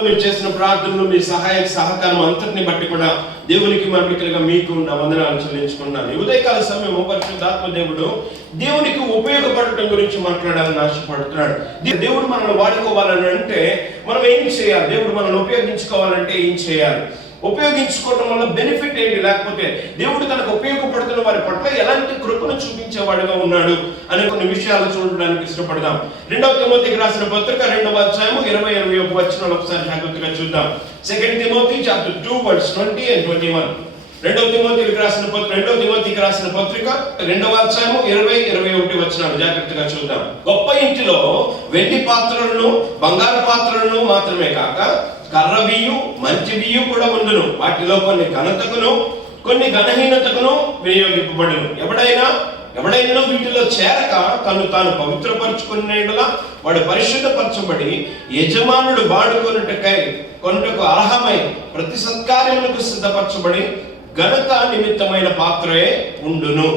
కాలంలో మీరు చేసిన ప్రార్థనలు, మీ సహకారం అంతటిని బట్టి కూడా దేవునికి మరొకరిగా మీకు నా వందనాలు చెల్లించుకున్నాను. ఉదయకాల సమయం పరిశుద్ధాత్మ దేవునికి ఉపయోగపడటం గురించి మాట్లాడాలని ఆశపడుతున్నాడు. దేవుడు మనల్ని వాడుకోవాలని అంటే మనం ఏం చేయాలి? దేవుడు మనల్ని ఉపయోగించుకోవాలంటే ఏం చేయాలి? ఉపయోగించుకోవడం వల్ల బెనిఫిట్ ఏంటి? లేకపోతే దేవుడు తనకు ఉపయోగపడుతున్న వారి పట్ల ఎలాంటి కృపను చూపించేవాడుగా ఉన్నాడు అనే కొన్ని విషయాలు చూడడానికి ఇష్టపడదాం. 2వ తిమోతికి రాసిన పత్రిక 2వ అధ్యాయము 20-21 వచనాలు ఒకసారి జాగ్రత్తగా చూద్దాం. 2 Timothy chapter 2 verse 20 and 21. 2వ తిమోతికి రాసిన పత్రిక 2వ అధ్యాయము 20-21 వచనాలు జాగ్రత్తగా చూద్దాం. గొప్ప ఇంటిలో వెండి పాత్రలను, బంగారు పాత్రలను మాత్రమే కాక కర్ర బియ్యం, మంచి బియ్యం కూడా ఉండును. వాటిలో కొన్ని ఘనతకును, కొన్ని ఘనహీనతకును వినియోగింపబడును. ఎవడైనా వీటిలో చేరక తను తాను పవిత్రపరచుకునేలా వాడు పరిశుద్ధపరచబడి యజమానుడు కొనుటకు అర్హమై ప్రతి సత్కార్యములకు సిద్ధపరచబడి ఘనత నిమిత్తమైన పాత్రే ఉండును.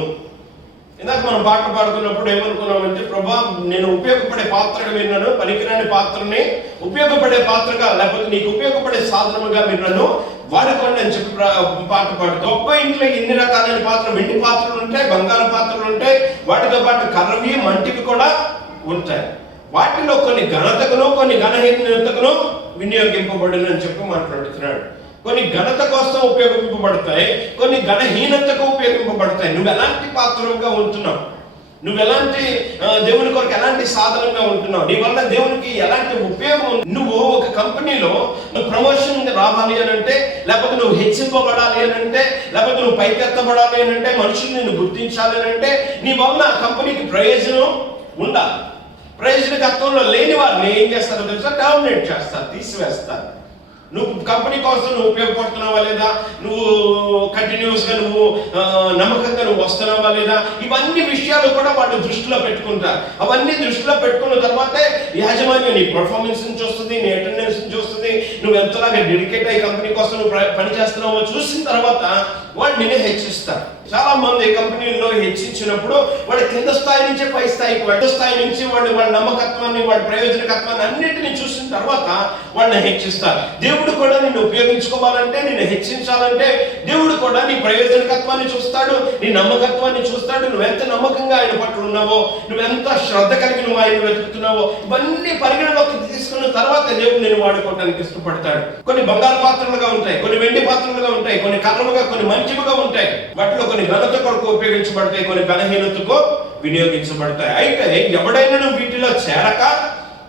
ఇందాక మనం పాట పాడుతున్నప్పుడు ఏమనుకున్నామంటే, ప్రభా నేను ఉపయోగపడే పాత్రగా విన్నాను, పనికిరాని పాత్రని ఉపయోగపడే పాత్రగా, లేకపోతే నీకు ఉపయోగపడే సాధనముగా విన్నాను, వాడుకోండి అని చెప్పి పాట పాడుతూ, గొప్ప ఇంట్లో ఎన్ని రకాలైన పాత్రలు, వెండి పాత్రలు ఉంటాయి, బంగారు పాత్రలు ఉంటాయి, వాటితో పాటు కర్రవి, మంటివి కూడా ఉంటాయి. వాటిలో కొన్ని ఘనతకును, కొన్ని ఘనహీనతకును వినియోగింపబడిన అని చెప్పి మాట్లాడుతున్నాడు. కొన్ని ఘనత కోసం ఉపయోగింపబడతాయి, కొన్ని ఘనహీనతకు ఉపయోగింపబడతాయి. నువ్వు ఎలాంటి పాత్రగా ఉంటున్నావు? నువ్వు ఎలాంటి దేవుని కొరకు ఎలాంటి సాధనంగా ఉంటున్నావు? నీ వల్ల దేవునికి ఎలాంటి ఉపయోగం ఉంది? నువ్వు ఒక కంపెనీలో నువ్వు ప్రమోషన్ రావాలి అని అంటే, లేకపోతే నువ్వు హెచ్చింపబడాలి అని అంటే, లేకపోతే నువ్వు పైకెత్తబడాలి అని అంటే, మనుషులు నిన్ను గుర్తించాలి అని అంటే, నీ వల్ల ఆ కంపెనీకి ప్రయోజనం ఉండాలి. ప్రయోజనకత్వంలో లేని వారిని ఏం చేస్తారో తెలుసా? టర్మినేట్ చేస్తారు, తీసివేస్తారు. నువ్వు కంపెనీ కోసం నువ్వు ఉపయోగపడుతున్నావా లేదా, నువ్వు కంటిన్యూస్గా నువ్వు నమ్మకంగా నువ్వు వస్తున్నావా లేదా, ఇవన్నీ విషయాలు కూడా వాళ్ళు దృష్టిలో పెట్టుకుంటారు. అవన్నీ దృష్టిలో పెట్టుకున్న తర్వాతే యాజమాన్యం నీ పర్ఫార్మెన్స్ నుంచి వస్తుంది, నీ అటెండెన్స్ నుంచి వస్తుంది, నువ్వు ఎంతలాగా డెడికేట్ అయ్యి కంపెనీ కోసం నువ్వు పని చేస్తున్నావో చూసిన తర్వాత వాళ్ళు నిన్నే హెచ్చిస్తారు. చాలా మంది కంపెనీల్లో హెచ్చించినప్పుడు వాడి కింద స్థాయి నుంచి పై స్థాయికి, పెద్ద స్థాయి నుంచి వాళ్ళ నమ్మకత్వాన్ని, వాళ్ళ ప్రయోజనకత్వాన్ని అన్నింటినీ చూసిన తర్వాత వాళ్ళని హెచ్చిస్తారు. దేవుడు కూడా నిన్ను ఉపయోగించుకోవాలంటే, నిన్ను హెచ్చించాలంటే దేవుడు కూడా నీ ప్రయోజనకత్వాన్ని చూస్తాడు, నీ నమ్మకత్వాన్ని చూస్తాడు. నువ్వెంత నమ్మకంగా ఆయన పట్ల ఉన్నావో, నువ్వెంత శ్రద్ధ కలిగి నువ్వు ఆయన వెతుకుతున్నావో, ఇవన్నీ పరిగణలోకి తీసుకున్న తర్వాత దేవుడు నేను వాడుకోవడానికి ఇష్టపడతాడు. కొన్ని బంగారు పాత్రలుగా ఉంటాయి, కొన్ని వెండి పాత్రలుగా ఉంటాయి, కొన్ని కర్రలుగా, కొన్ని మంచివిగా ఉంటాయి. వాటిలో కొన్ని ఘనత కొరకు ఉపయోగించబడతాయి, కొన్ని ఘనహీనతకు వినియోగించబడతాయి. అయితే ఎవడైనా వీటిలో చేరక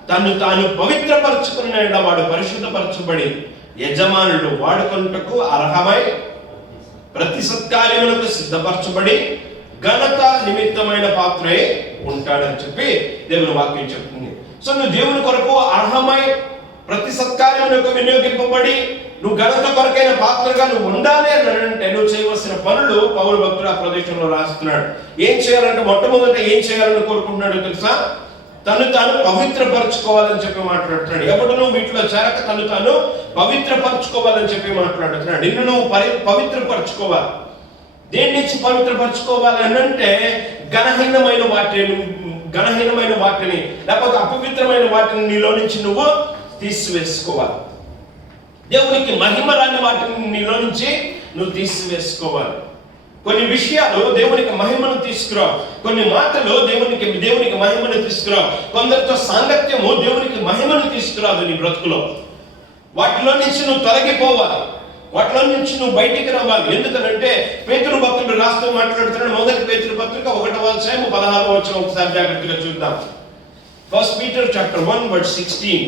తను తాను పవిత్రపరచుకున్న వాడు పరిశుద్ధపరచబడి యజమానుడు వాడుకొనుటకు అర్హమై ప్రతి సత్కార్యములకు సిద్ధపరచబడి ఘనత నిమిత్తమైన పాత్రే ఉంటాడని చెప్పి దేవుని వాక్యం చెప్తుంది. సో నువ్వు దేవుని కొరకు అర్హమై ప్రతి సత్కార్యములకు వినియోగింపబడి నువ్వు ఘనత కొరకైన పాత్రగా నువ్వు ఉండాలి అని అంటే నువ్వు చేయవలసిన పనులు పౌలు భక్తుడు ఆ ప్రదేశంలో రాస్తున్నాడు. ఏం చేయాలంటే, మొట్టమొదట ఏం చేయాలని కోరుకుంటున్నాడు తెలుసా? తను తాను పవిత్రపరచుకోవాలని చెప్పి మాట్లాడుతున్నాడు. ఎప్పుడు నువ్వు వీటిలో చేరక తను తాను పవిత్రపరచుకోవాలని చెప్పి మాట్లాడుతున్నాడు. నిన్ను నువ్వు పవిత్రపరచుకోవాలి. దేని నుంచి పవిత్రపరచుకోవాలి అని అంటే, ఘనహీనమైన వాటిని లేకపోతే అపవిత్రమైన వాటిని నీలో నుంచి నువ్వు తీసివేసుకోవాలి. దేవునికి మహిమ రాని వాటిని నీలో నుంచి నువ్వు తీసివేసుకోవాలి. కొన్ని విషయాలు దేవునికి మహిమను తీసుకురావు, కొన్ని మాటలు దేవునికి మహిమను తీసుకురావు, కొందరితో సాంగత్యము దేవునికి మహిమను తీసుకురాదు నీ బ్రతుకులో. వాటిలో నుంచి నువ్వు తొలగిపోవాలి, వాటిలో నుంచి నువ్వు బయటికి రావాలి. ఎందుకనంటే పేతురు భక్తుడు రాస్తూ మాట్లాడుతున్నాడు. 1 పేతురు పత్రిక 1వ అధ్యాయము 16వ వచనం ఒకసారి జాగ్రత్తగా చూద్దాం. 1 Peter chapter 1 verse 16.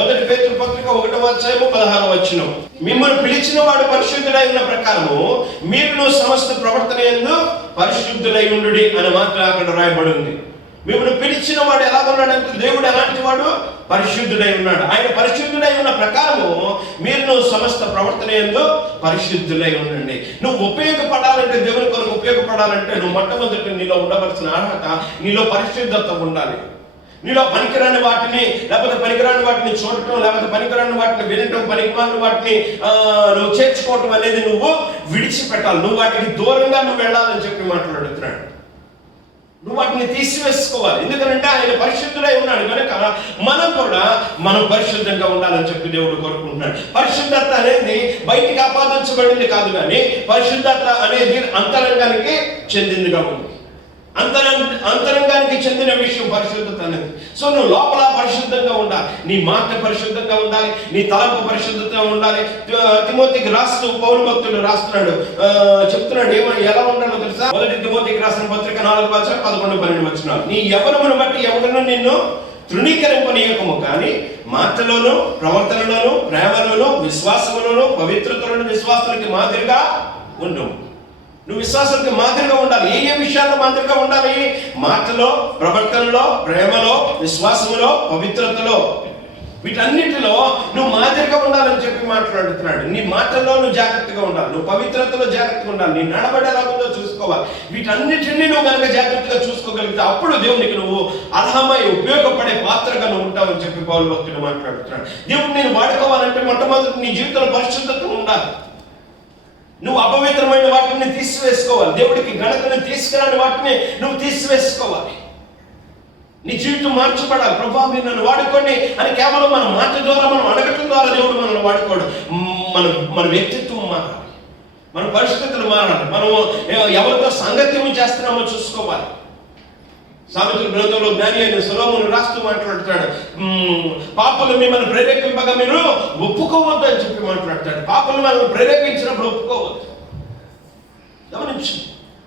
1 పేతురు పత్రిక 1వ అధ్యాయము 16వ వచనం. మిమ్మల్ని పిలిచిన వాడు పరిశుద్ధుడై ఉన్న ప్రకారము మీరును సమస్త ప్రవర్తన యందు పరిశుద్ధులై ఉండుడి అని మాత్రం అక్కడ రాయబడి ఉంది. మిమ్మల్ని పిలిచిన వాడు ఎలా ఉన్నాడంటే, దేవుడు ఎలాంటి వాడు? పరిశుద్ధుడై ఉన్నాడు. ఆయన పరిశుద్ధుడై ఉన్న ప్రకారము మీరును సమస్త ప్రవర్తన యందు పరిశుద్ధులై ఉండండి. నువ్వు ఉపయోగపడాలంటే, దేవుని కొరకు ఉపయోగపడాలంటే నువ్వు మొట్టమొదటి నీలో ఉండవలసిన అర్హత, నీలో పరిశుద్ధత ఉండాలి. నీలో పనికిరాని వాటిని చూడటం, లేకపోతే పనికిరాని వాటిని వినటం, పనికిరాని వాటిని నువ్వు చేర్చుకోవటం అనేది నువ్వు విడిచిపెట్టాలి. నువ్వు వాటికి దూరంగా నువ్వు వెళ్ళాలని చెప్పి మాట్లాడుతున్నాడు. నువ్వు వాటిని తీసివేసుకోవాలి. ఎందుకంటే ఆయన పరిశుద్ధుడై ఉన్నాడు కనుక మనం పరిశుద్ధంగా ఉండాలని చెప్పి దేవుడు కోరుకుంటున్నాడు. పరిశుద్ధత అనేది బయటికి ఆపాదించబడింది కాదు, కానీ పరిశుద్ధత అనేది అంతరంగానికి చెందిందిగా ఉంది. అంతరంగానికి చెందిన విషయం పరిశుద్ధత అనేది. సో నువ్వు లోపల పరిశుద్ధంగా ఉండాలి, నీ మాట పరిశుద్ధంగా ఉండాలి, నీ తలంపు పరిశుద్ధంగా ఉండాలి. తిమోతికి రాస్తూ పౌలు భక్తుడు రాస్తున్నాడు, చెప్తున్నాడు ఎలా ఉండాలో తెలుసా? 1 తిమోతికి రాసిన పత్రిక 4:11-12 నీ యవ్వనమును బట్టి ఎవరినూ నిన్ను తృణీకరింపనీయకము, కానీ మాటలోను, ప్రవర్తనలోను, ప్రేమలోను, విశ్వాసములోను, పవిత్రతలోను విశ్వాసానికి మాదిరిగా ఉండు. నువ్వు విశ్వాసానికి మాదిరిగా ఉండాలి. ఏ విషయాల్లో మాదిరిగా ఉండాలి? మాటలో, ప్రవర్తనలో, ప్రేమలో, విశ్వాసములో, పవిత్రతలో, వీటన్నిటిలో నువ్వు మాదిరిగా ఉండాలని చెప్పి మాట్లాడుతున్నాడు. నీ మాటల్లో నువ్వు జాగ్రత్తగా ఉండాలి, నువ్వు పవిత్రతలో జాగ్రత్తగా ఉండాలి, నీ నడబడి ఎలా ఉందో చూసుకోవాలి. వీటన్నిటిని నువ్వు కనుక జాగ్రత్తగా చూసుకోగలిగితే అప్పుడు దేవునికి నువ్వు అర్హమై ఉపయోగపడే పాత్రగా నువ్వు ఉంటావని చెప్పి పౌలు భక్తుడు మాట్లాడుతున్నాడు. దేవుడు నేను వాడుకోవాలంటే మొట్టమొదటి నీ జీవితంలో పరిశుద్ధత ఉండాలి. నువ్వు అపవిత్రమైన వాటిని తీసివేసుకోవాలి. దేవుడికి ఘనతను తీసుకురాని వాటిని నువ్వు తీసివేసుకోవాలి. నీ జీవితం మార్చబడాలి. ప్రభా మీరు నన్ను వాడుకోండి అని కేవలం మన మాట ద్వారా, మనం అడగటం ద్వారా దేవుడు మనల్ని వాడుకోడు. మన వ్యక్తిత్వం మారాలి, మన పరిస్థితులు మారాలి, మనం ఎవరితో సాంగత్యం చేస్తున్నామో చూసుకోవాలి. సామెతల గ్రంథంలో జ్ఞాని అయిన సొలొమోను రాస్తూ మాట్లాడుతాడు, పాపలు మిమ్మల్ని ప్రేరేపింపగా మీరు ఒప్పుకోవద్దు అని చెప్పి మాట్లాడతాడు. పాపలు మనల్ని ప్రేరేపించినప్పుడు ఒప్పుకోవద్దు. గమనించు,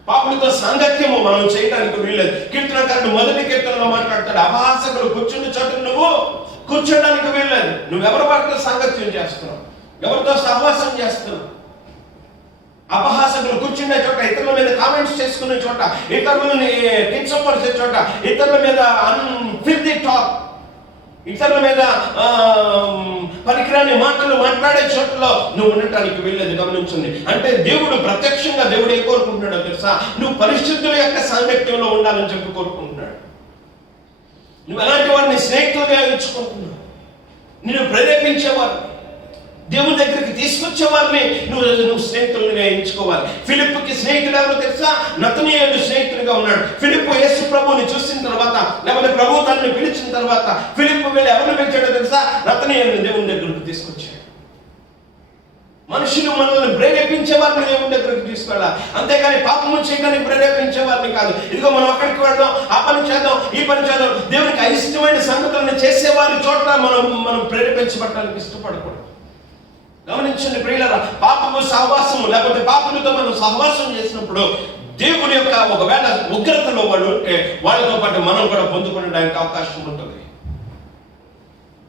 పాపులతో సాంగత్యము మనం చేయడానికి వీల్లేదు. కీర్తనకారుడు 1వ కీర్తనలో మాట్లాడతాడు, అపహాసకులు కూర్చున్న చోట నువ్వు కూర్చోడానికి వీల్లేదు. నువ్వెవరి వారితో సాంగత్యం చేస్తున్నావు, ఎవరితో సహవాసం చేస్తున్నావు? అపహాసకులు కూర్చునే చోట, ఇతరుల మీద కామెంట్స్ చేసుకునే చోట, ఇతరులని కించపరిచే చోట, ఇతరుల మీద అన్ఫిల్తీ టాక్, ఇతరుల మీద పనికిరాని మాటలు మాట్లాడే చోట్ల నువ్వు ఉండటానికి వెళ్ళేది. గమనించండి. అంటే దేవుడు ప్రత్యక్షంగా దేవుడు ఏం కోరుకుంటున్నాడో తెలుసా? నువ్వు పరిశుద్ధుల యొక్క సాంగత్యంలో ఉండాలని చెప్పి కోరుకుంటున్నాడు. నువ్వు ఎలాంటి వారిని స్నేహితులుగా ఎంచుకుంటున్నావు? నిన్ను ప్రేరేపించేవారు, దేవుని దగ్గరికి తీసుకొచ్చే వారిని నువ్వు స్నేహితులుగా ఎంచుకోవాలి. ఫిలిప్పుకి స్నేహితుడు ఎవరో తెలుసా? నతనీయుడు స్నేహితుడిగా ఉన్నాడు. ఫిలిప్పు యేసు ప్రభువుని చూసిన తర్వాత, లేకపోతే ప్రభు తనని పిలిచిన తర్వాత ఫిలిప్పు వెళ్ళి ఎవరిని పిలిచాడో తెలుసా? నతనీయుడిని దేవుని దగ్గరికి తీసుకొచ్చాడు. మనుషులు మనల్ని ప్రేరేపించే వారిని దేవుని దగ్గరికి తీసుకెళ్ళాలి, అంతేగాని పాపము చేయడానికి ప్రేరేపించే వారిని కాదు. ఇదిగో మనం అక్కడికి వెళ్దాం, ఆ పని చేద్దాం, ఈ పని చేద్దాం, దేవునికి అయిష్టమైన సంగతులను చేసేవారి చోట్ల మనం ప్రేరేపించబడటానికి ఇష్టపడకూడదు. గమనించండి ప్రియులారా, పాపము సహవాసము, లేకపోతే పాపులతో మనం సహవాసం చేసినప్పుడు దేవుని యొక్క ఒకవేళ ఉగ్రతలో వాడు ఉంటే వాళ్ళతో పాటు మనం కూడా పొందుకోవడానికి అవకాశం ఉంటుంది.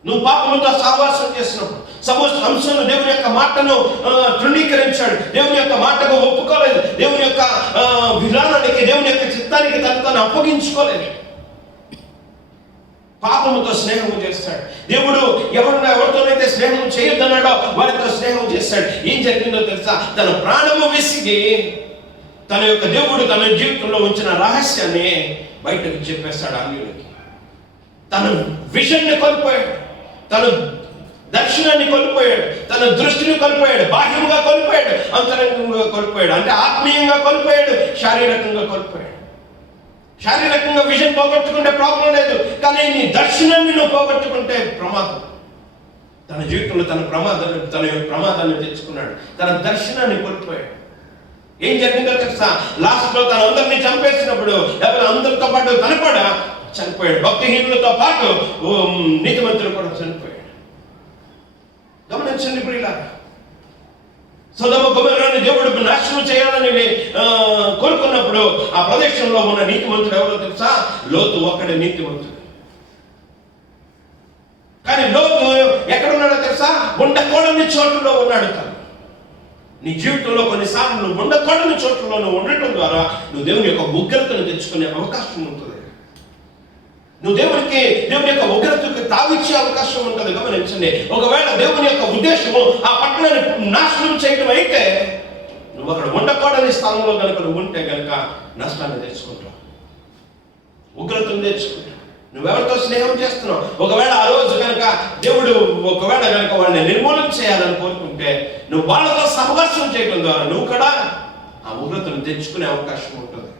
నువ్వు పాపముతో సహవాసం చేసినప్పుడు, సపోజ్ సంసోను దేవుని యొక్క మాటను తృణీకరించాడు, దేవుని యొక్క మాటకు ఒప్పుకోలేదు, దేవుని యొక్క విధానానికి, దేవుని యొక్క చిత్తానికి తను అప్పగించుకోలేదు, పాపముతో స్నేహం చేస్తాడు. దేవుడు ఎవరితోనైతే స్నేహం చేయొద్దన్నాడో వారితో స్నేహం చేస్తాడు. ఏం జరిగిందో తెలుసా? తన ప్రాణము విసిగి తన యొక్క దేవుడు తన జీవితంలో ఉంచిన రహస్యాన్ని బయటకు చెప్పేస్తాడు అన్యులకి. తన విషన్ని కోల్పోయాడు, తన దర్శనాన్ని కోల్పోయాడు, తన దృష్టిని కోల్పోయాడు, బాహ్యంగా కోల్పోయాడు, అంతరంగంగా కోల్పోయాడు. అంటే ఆత్మీయంగా కోల్పోయాడు, శారీరకంగా కోల్పోయాడు. శారీరకంగా విజన్ పోగొట్టుకుంటే ప్రాబ్లం లేదు, కానీ నీ దర్శనాన్ని నువ్వు పోగొట్టుకుంటే ప్రమాదం. తన జీవితంలో తన ప్రమాదాన్ని తెచ్చుకున్నాడు, తన దర్శనాన్ని కోల్పోయాడు. ఏం జరిగిందో తెలుసా? లాస్ట్ లో తన అందరినీ చంపేసినప్పుడు, లేకపోతే అందరితో పాటు తను కూడా చనిపోయాడు. భక్తిహీనులతో పాటు నీతిమంతులు కూడా చనిపోయాడు. గమనించండి ప్రియులారా, సొదొమ గొమొర్రాని దేవుడు నాశనం చేయాలని కోరుకున్నప్పుడు ఆ ప్రదేశంలో ఉన్న నీతిమంతుడు ఎవరో తెలుసా? లోతు ఒక్కడే నీతిమంతుడు. కానీ లోతు ఎక్కడున్నాడో తెలుసా? ఉండకూడని చోటులో ఉన్నాడు. తను నీ జీవితంలో కొన్నిసార్లు నువ్వు ఉండకూడని చోట్లలో నువ్వు ఉండటం ద్వారా నువ్వు దేవుని యొక్క ఉగ్రతను తెచ్చుకునే అవకాశం ఉంటుంది. నువ్వు దేవుని యొక్క ఉగ్రతకు తావిచ్చే అవకాశం ఉంటుంది. గమనించండి. ఒకవేళ దేవుని యొక్క ఉద్దేశము ఆ పట్టణాన్ని నాశనం చేయడం అయితే, నువ్వు అక్కడ ఉండకూడని స్థానంలో కనుక నువ్వు ఉంటే కనుక నష్టాన్ని తెచ్చుకుంటావు, ఉగ్రతను తెచ్చుకుంటావు. నువ్వెవరితో స్నేహం చేస్తున్నావు? ఒకవేళ ఆ రోజు కనుక దేవుడు వాళ్ళని నిర్మూలన చేయాలని కోరుకుంటే, నువ్వు వాళ్ళతో సహవాసం చేయడం ద్వారా నువ్వు కూడా ఆ ఉగ్రతను తెచ్చుకునే అవకాశం ఉంటుంది.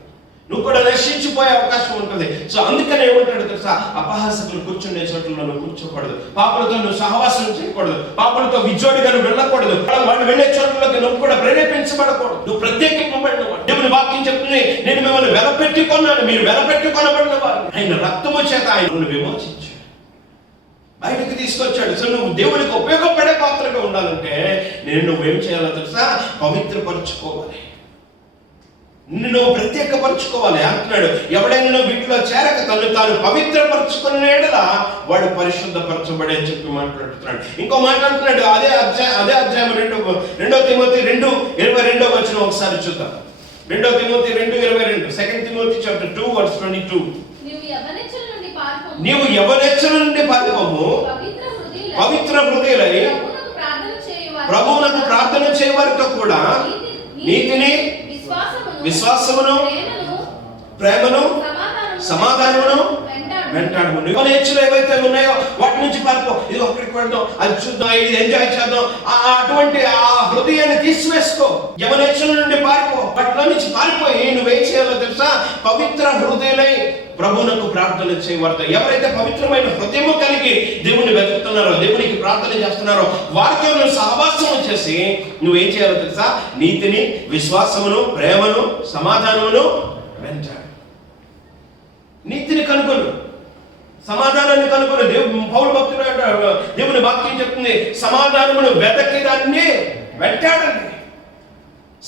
నువ్వు కూడా నశించిపోయే అవకాశం ఉంటుంది. సో అందుకనే ఏమంటాడు తెలుసా, అపహాసకులు కూర్చుండే చోట్లలో నువ్వు కూర్చోకూడదు, పాపులతో నువ్వు సహవాసం చేయకూడదు, పాపులతో విజోడిగా నువ్వు వెళ్ళకూడదు, వాళ్ళు వెళ్ళే చోట్లకి నువ్వు కూడా ప్రేరేపించబడకూడదు. నువ్వు ప్రత్యేకింపబడిన వాడు. దేవుని వాక్యం చెప్తుంది, నేను మిమ్మల్ని వెలపెట్టుకున్నాను, మీరు వెలపెట్టుకొనబడిన వారు. ఆయన రక్తము చేత ఆయన విమోచించాడు, బయటకు తీసుకొచ్చాడు. సో నువ్వు దేవునికి ఉపయోగపడే పాత్రగా ఉండాలంటే నువ్వేం చేయాలో తెలుసా, పవిత్రపరచుకోవాలి, నువ్వు ప్రత్యేకపరచుకోవాలి అంటున్నాడు. ఎవడైనా వీటిలో చేరక తను తాను పవిత్రపరచుకునేలా వాడు పరిశుద్ధపరచబడే అని చెప్పి మాట్లాడుతున్నాడు. ఇంకో మాట్లాడుతున్నాడు, అదే అధ్యాయం 2 తిమోతి 2:22 ఒకసారి చూద్దాం. 2 తిమోతి 2:22, 2 తిమోతి chapter 2:22. నీవు యవనెచ్చల నుండి పారిపోము, పవిత్ర హృదయులై ప్రభువునకు ప్రార్థన చేయవారితో కూడా నీతిని, విశ్వాసమును, ప్రేమను, సమాధానమును వెంటాడము. యవనేచ్ఛలు ఏవైతే ఉన్నాయో వాటి నుంచి పారిపో. ఇది అక్కడికి వెళ్దాం, అది చూద్దాం, ఇది ఎంజాయ్ చేద్దాం, అటువంటి ఆ హృదయాన్ని తీసివేసుకో. యవనేచ్ఛల నుండి పారిపో, వాటిలో నుంచి పారిపోయి నువ్వేం చేయాలో తెలుసా, పవిత్ర హృదయులై ప్రభువునకు ప్రార్థన చేయవారితో. ఎవరైతే పవిత్రమైన హృదయము కలిగి దేవుని వెతుకుతున్నారో, దేవునికి ప్రార్థన చేస్తున్నారో వారితో నువ్వు సహవాసము చేసి నువ్వేం చేయాలో తెలుసా, నీతిని, విశ్వాసమును, ప్రేమను, సమాధానమును వెంటాడు. నీతిని కనుగొను, సమాధానాన్ని కనుగొను. పౌలు భక్తుడు అంటాడు, దేవుని వాక్యం చెప్తుంది, సమాధానమును వెతకి దాన్ని వెంటాడండి,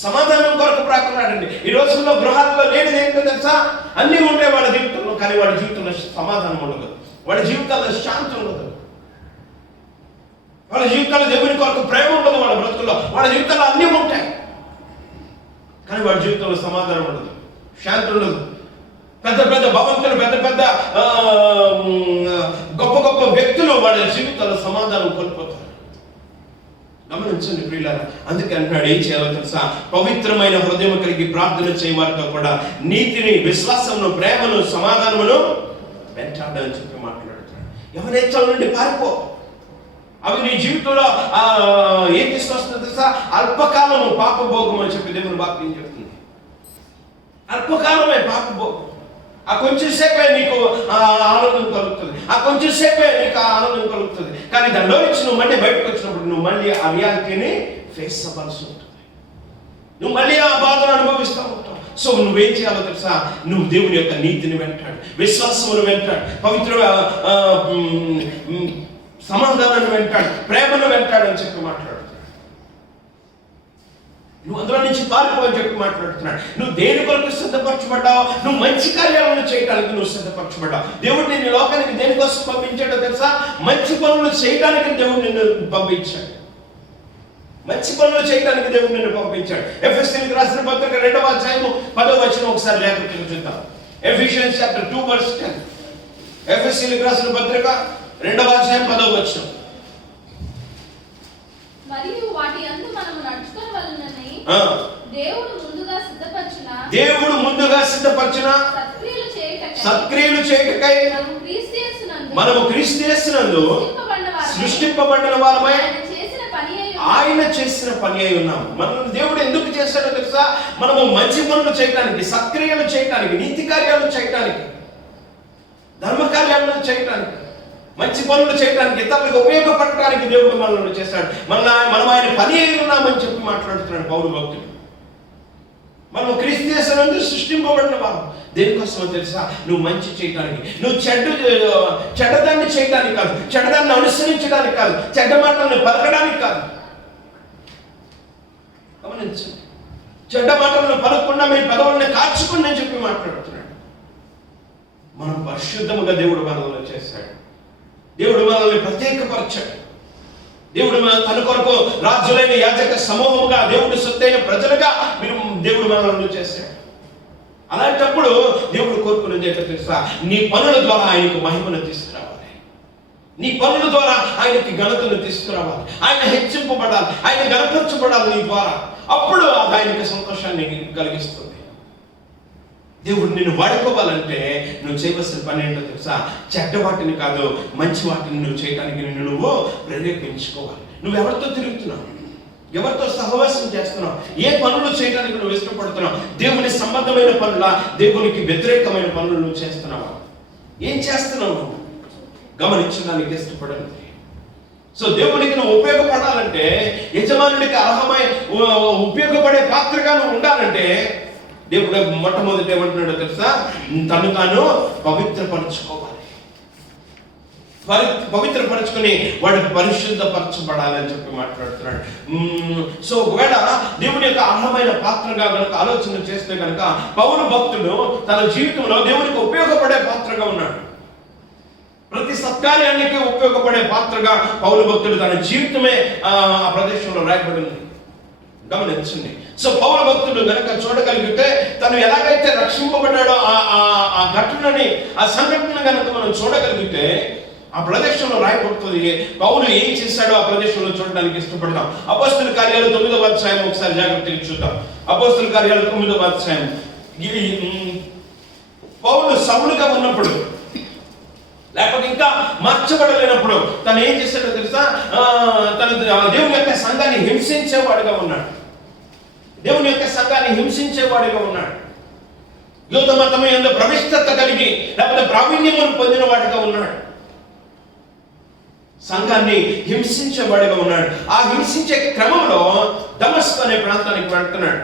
సమాధానం కొరకు ప్రాకులాడండి. ఈ రోజుల్లో గృహాల్లో లేనిది ఏంటో తెలుసా, అన్నీ ఉంటాయి వాళ్ళ జీవితంలో, కానీ వాళ్ళ జీవితంలో సమాధానం ఉండదు, వాళ్ళ జీవితాల్లో శాంతి ఉండదు, వాళ్ళ జీవితాల్లో దేవుని కొరకు ప్రేమ ఉండదు, వాళ్ళ బ్రతుకుల్లో వాళ్ళ జీవితాల్లో అన్నీ ఉంటాయి, కానీ వాళ్ళ జీవితంలో సమాధానం ఉండదు, శాంతి ఉండదు. పెద్ద పెద్ద భవంతులు, పెద్ద పెద్ద గొప్ప గొప్ప వ్యక్తులు వాళ్ళ జీవితాల్లో సమాధానం కోల్పోతారు. గమనించండి ప్రియులారా. అందుకే అంటున్నాడు, ఏం చేయాలో తెలుసా, పవిత్రమైన హృదయం కలిగి ప్రార్థన చేయవారితో కూడా నీతిని, విశ్వాసమును, ప్రేమను, సమాధానమును వెంటాడని చెప్పి మాట్లాడుతున్నాడు. యవనేచ్ఛల నుండి పారిపో. అవి నీ జీవితంలో ఏం తీసుకొస్తుందో తెలుసా, అల్పకాలము పాపభోగం అని చెప్పి దేవుని వాక్యం చెప్తుంది. అల్పకాలమే పాపభోగం. ఆ కొంచెం సేపే నీకు ఆనందం కలుగుతుంది, ఆ కొంచెం సేపే నీకు ఆనందం కలుగుతుంది, కానీ దానిలో నుంచి నువ్వు మళ్ళీ బయటకు వచ్చినప్పుడు నువ్వు మళ్ళీ ఆ రియాలిటీని ఫేస్ అవ్వాల్సి ఉంటుంది, నువ్వు మళ్ళీ ఆ బాధను అనుభవిస్తూ ఉంటావు. సో నువ్వేం చేయాలో తెలుసా, నువ్వు దేవుని యొక్క నీతిని వెంటాడు, విశ్వాసమును వెంటాడు, పవిత్ర సమాధానాన్ని వెంటాడు, ప్రేమను వెంటాడు అని చెప్పి మాట్లాడు. నువ్వు అందులో నుంచి పారిపోని చెప్పి మాట్లాడుతున్నాడు. నువ్వు దేని కొరకు సిద్ధపరచబడ్డావు, నువ్వు మంచి కార్యాలను చేయడానికి నువ్వు సిద్ధపరచబడ్డావు. దేవుడు నిన్ను లోకానికి దేనికోసం పంపించాడో తెలుసా, మంచి పనులు చేయడానికి దేవుడు నిన్ను పంపించాడు, మంచి పనులు చేయడానికి దేవుడు నిన్ను పంపించాడు. ఎఫెసీయులకు రాసిన పత్రిక 2వ అధ్యాయము 10వ వచనం ఒకసారి లేఖను చూద్దాం. Ephesians chapter 2:10. ఎఫెసీయులకు రాసిన పత్రిక 2వ అధ్యాయం 10వ వచనం. మరియు వాటి యందు మనము నడుచుకొనవలెనని దేవుడు ముందుగా సిద్ధపరిచిన సత్క్రియలు చేయుటకై మనము క్రీస్తు యేసునందు సృష్టింపబడిన వారమై ఆయన చేసిన పని అయి ఉన్నాము. మనల్ని దేవుడు ఎందుకు చేశాడో తెలుసా, మనము మంచి పనులు చేయటానికి, సత్క్రియలు చేయటానికి, నీతి కార్యాలు చేయటానికి, ధర్మ కార్యాలను చేయటానికి, మంచి పనులు చేయడానికి, ఇతరులకు ఉపయోగపడటానికి దేవుడు మనల్ని చేశాడు. మనం ఆయన పని అయి ఉన్నామని చెప్పి మాట్లాడుతున్నాడు పౌలు భక్తుడు. మనం క్రీస్తు యేసునందు సృష్టింపబడిన వారు. దేనికోసమో తెలుసా, నువ్వు మంచి చేయడానికి, నువ్వు చెడ్డదాన్ని చేయడానికి కాదు, చెడ్డదాన్ని అనుసరించడానికి కాదు, చెడ్డ మాటలను పలకడానికి కాదు. గమనించండి, చెడ్డ మాటలను పలకకుండా మీ పెదవులను కాచుకుని అని చెప్పి మాట్లాడుతున్నాడు. మనం పరిశుద్ధముగా దేవుడు మనల్ని చేశాడు, దేవుడు మనల్ని ప్రత్యేకపరచాడు, దేవుడు తన కొరకు రాజులైన యాజక సమూహముగా, దేవుడు సొత్తైన ప్రజలుగా దేవుడు మనల్ని చేశాడు. అలాంటప్పుడు దేవుడు కోరుకున్నది ఏంటో తెలుసా, నీ పనుల ద్వారా ఆయనకు మహిమను తీసుకురావాలి, నీ పనుల ద్వారా ఆయనకి ఘనతను తీసుకురావాలి, ఆయన హెచ్చింపబడాలి, ఆయన గణపరచబడాలి నీ ద్వారా. అప్పుడు అది ఆయనకి సంతోషాన్ని కలిగిస్తుంది. దేవుడు నిన్ను వాడుకోవాలంటే నువ్వు చేయవలసిన పని ఏంటో తెలుసా, చెడ్డ వాటిని కాదు, మంచి వాటిని నువ్వు చేయడానికి నిన్ను నువ్వు ప్రేరేపించుకోవాలి. నువ్వు ఎవరితో తిరుగుతున్నావు, ఎవరితో సహవాసం చేస్తున్నావు? ఏ పనులు చేయడానికి నువ్వు ఇష్టపడుతున్నావు? దేవుని సంబంధమైన పనుల, దేవునికి వ్యతిరేకమైన పనులు నువ్వు చేస్తున్నావా? ఏం చేస్తున్నావు? గమనించడానికి ఇష్టపడండి. సో దేవునికి నువ్వు ఉపయోగపడాలంటే, యజమానుడికి అర్హమై ఉపయోగపడే పాత్రగా నువ్వు ఉండాలంటే, దేవుడు మొట్టమొదటి ఏమంటున్నాడో తెలుసా? తను తాను పవిత్రపరచుకోవాలి. పవిత్రపరచుకుని వాడు పరిశుద్ధపరచబడాలని చెప్పి మాట్లాడుతున్నాడు. సో ఒకవేళ దేవుని యొక్క అర్హమైన పాత్రగా కనుక ఆలోచన చేస్తే కనుక పౌలు భక్తుడు తన జీవితంలో దేవునికి ఉపయోగపడే పాత్రగా ఉన్నాడు. ప్రతి సత్కార్యానికి ఉపయోగపడే పాత్రగా పౌలు భక్తుడు తన జీవితమే ఆ ప్రదేశంలో రాయబడింది. గమనించండి. సో పౌలు భక్తుడు గనక చూడగలిగితే తను ఎలాగైతే రక్షింపబడ్డాడో ఆ ఘటనని, ఆ సంఘటన గనక మనం చూడగలిగితే ఆ ప్రదేశంలో రాయబడుతుంది. పౌలు ఏం చేశాడో ఆ ప్రదేశంలో చూడడానికి ఇష్టపడతాం. అపోస్తలుల కార్యాలు 9వ అధ్యాయం ఒకసారి జాగ్రత్తగా చూద్దాం. అపోస్తలుల కార్యాలు 9వ అధ్యాయం. పౌలు సౌలుగా ఉన్నప్పుడు, లేకపోతే ఇంకా మార్చబడలేనప్పుడు తను ఏం చేశాడో తెలుసా? తన దేవుని యొక్క సంఘాన్ని హింసించేవాడుగా ఉన్నాడు. దేవుని యొక్క సంఘాన్ని హింసించేవాడుగా ఉన్నాడు. యూద మతం యందు ప్రవిష్టత కలిగి, లేకపోతే ప్రావీణ్యమును పొందిన వాడిగా ఉన్నాడు. సంఘాన్ని హింసించేవాడిగా ఉన్నాడు. ఆ హింసించే క్రమంలో దమస్కు అనే ప్రాంతానికి వెళ్తున్నాడు.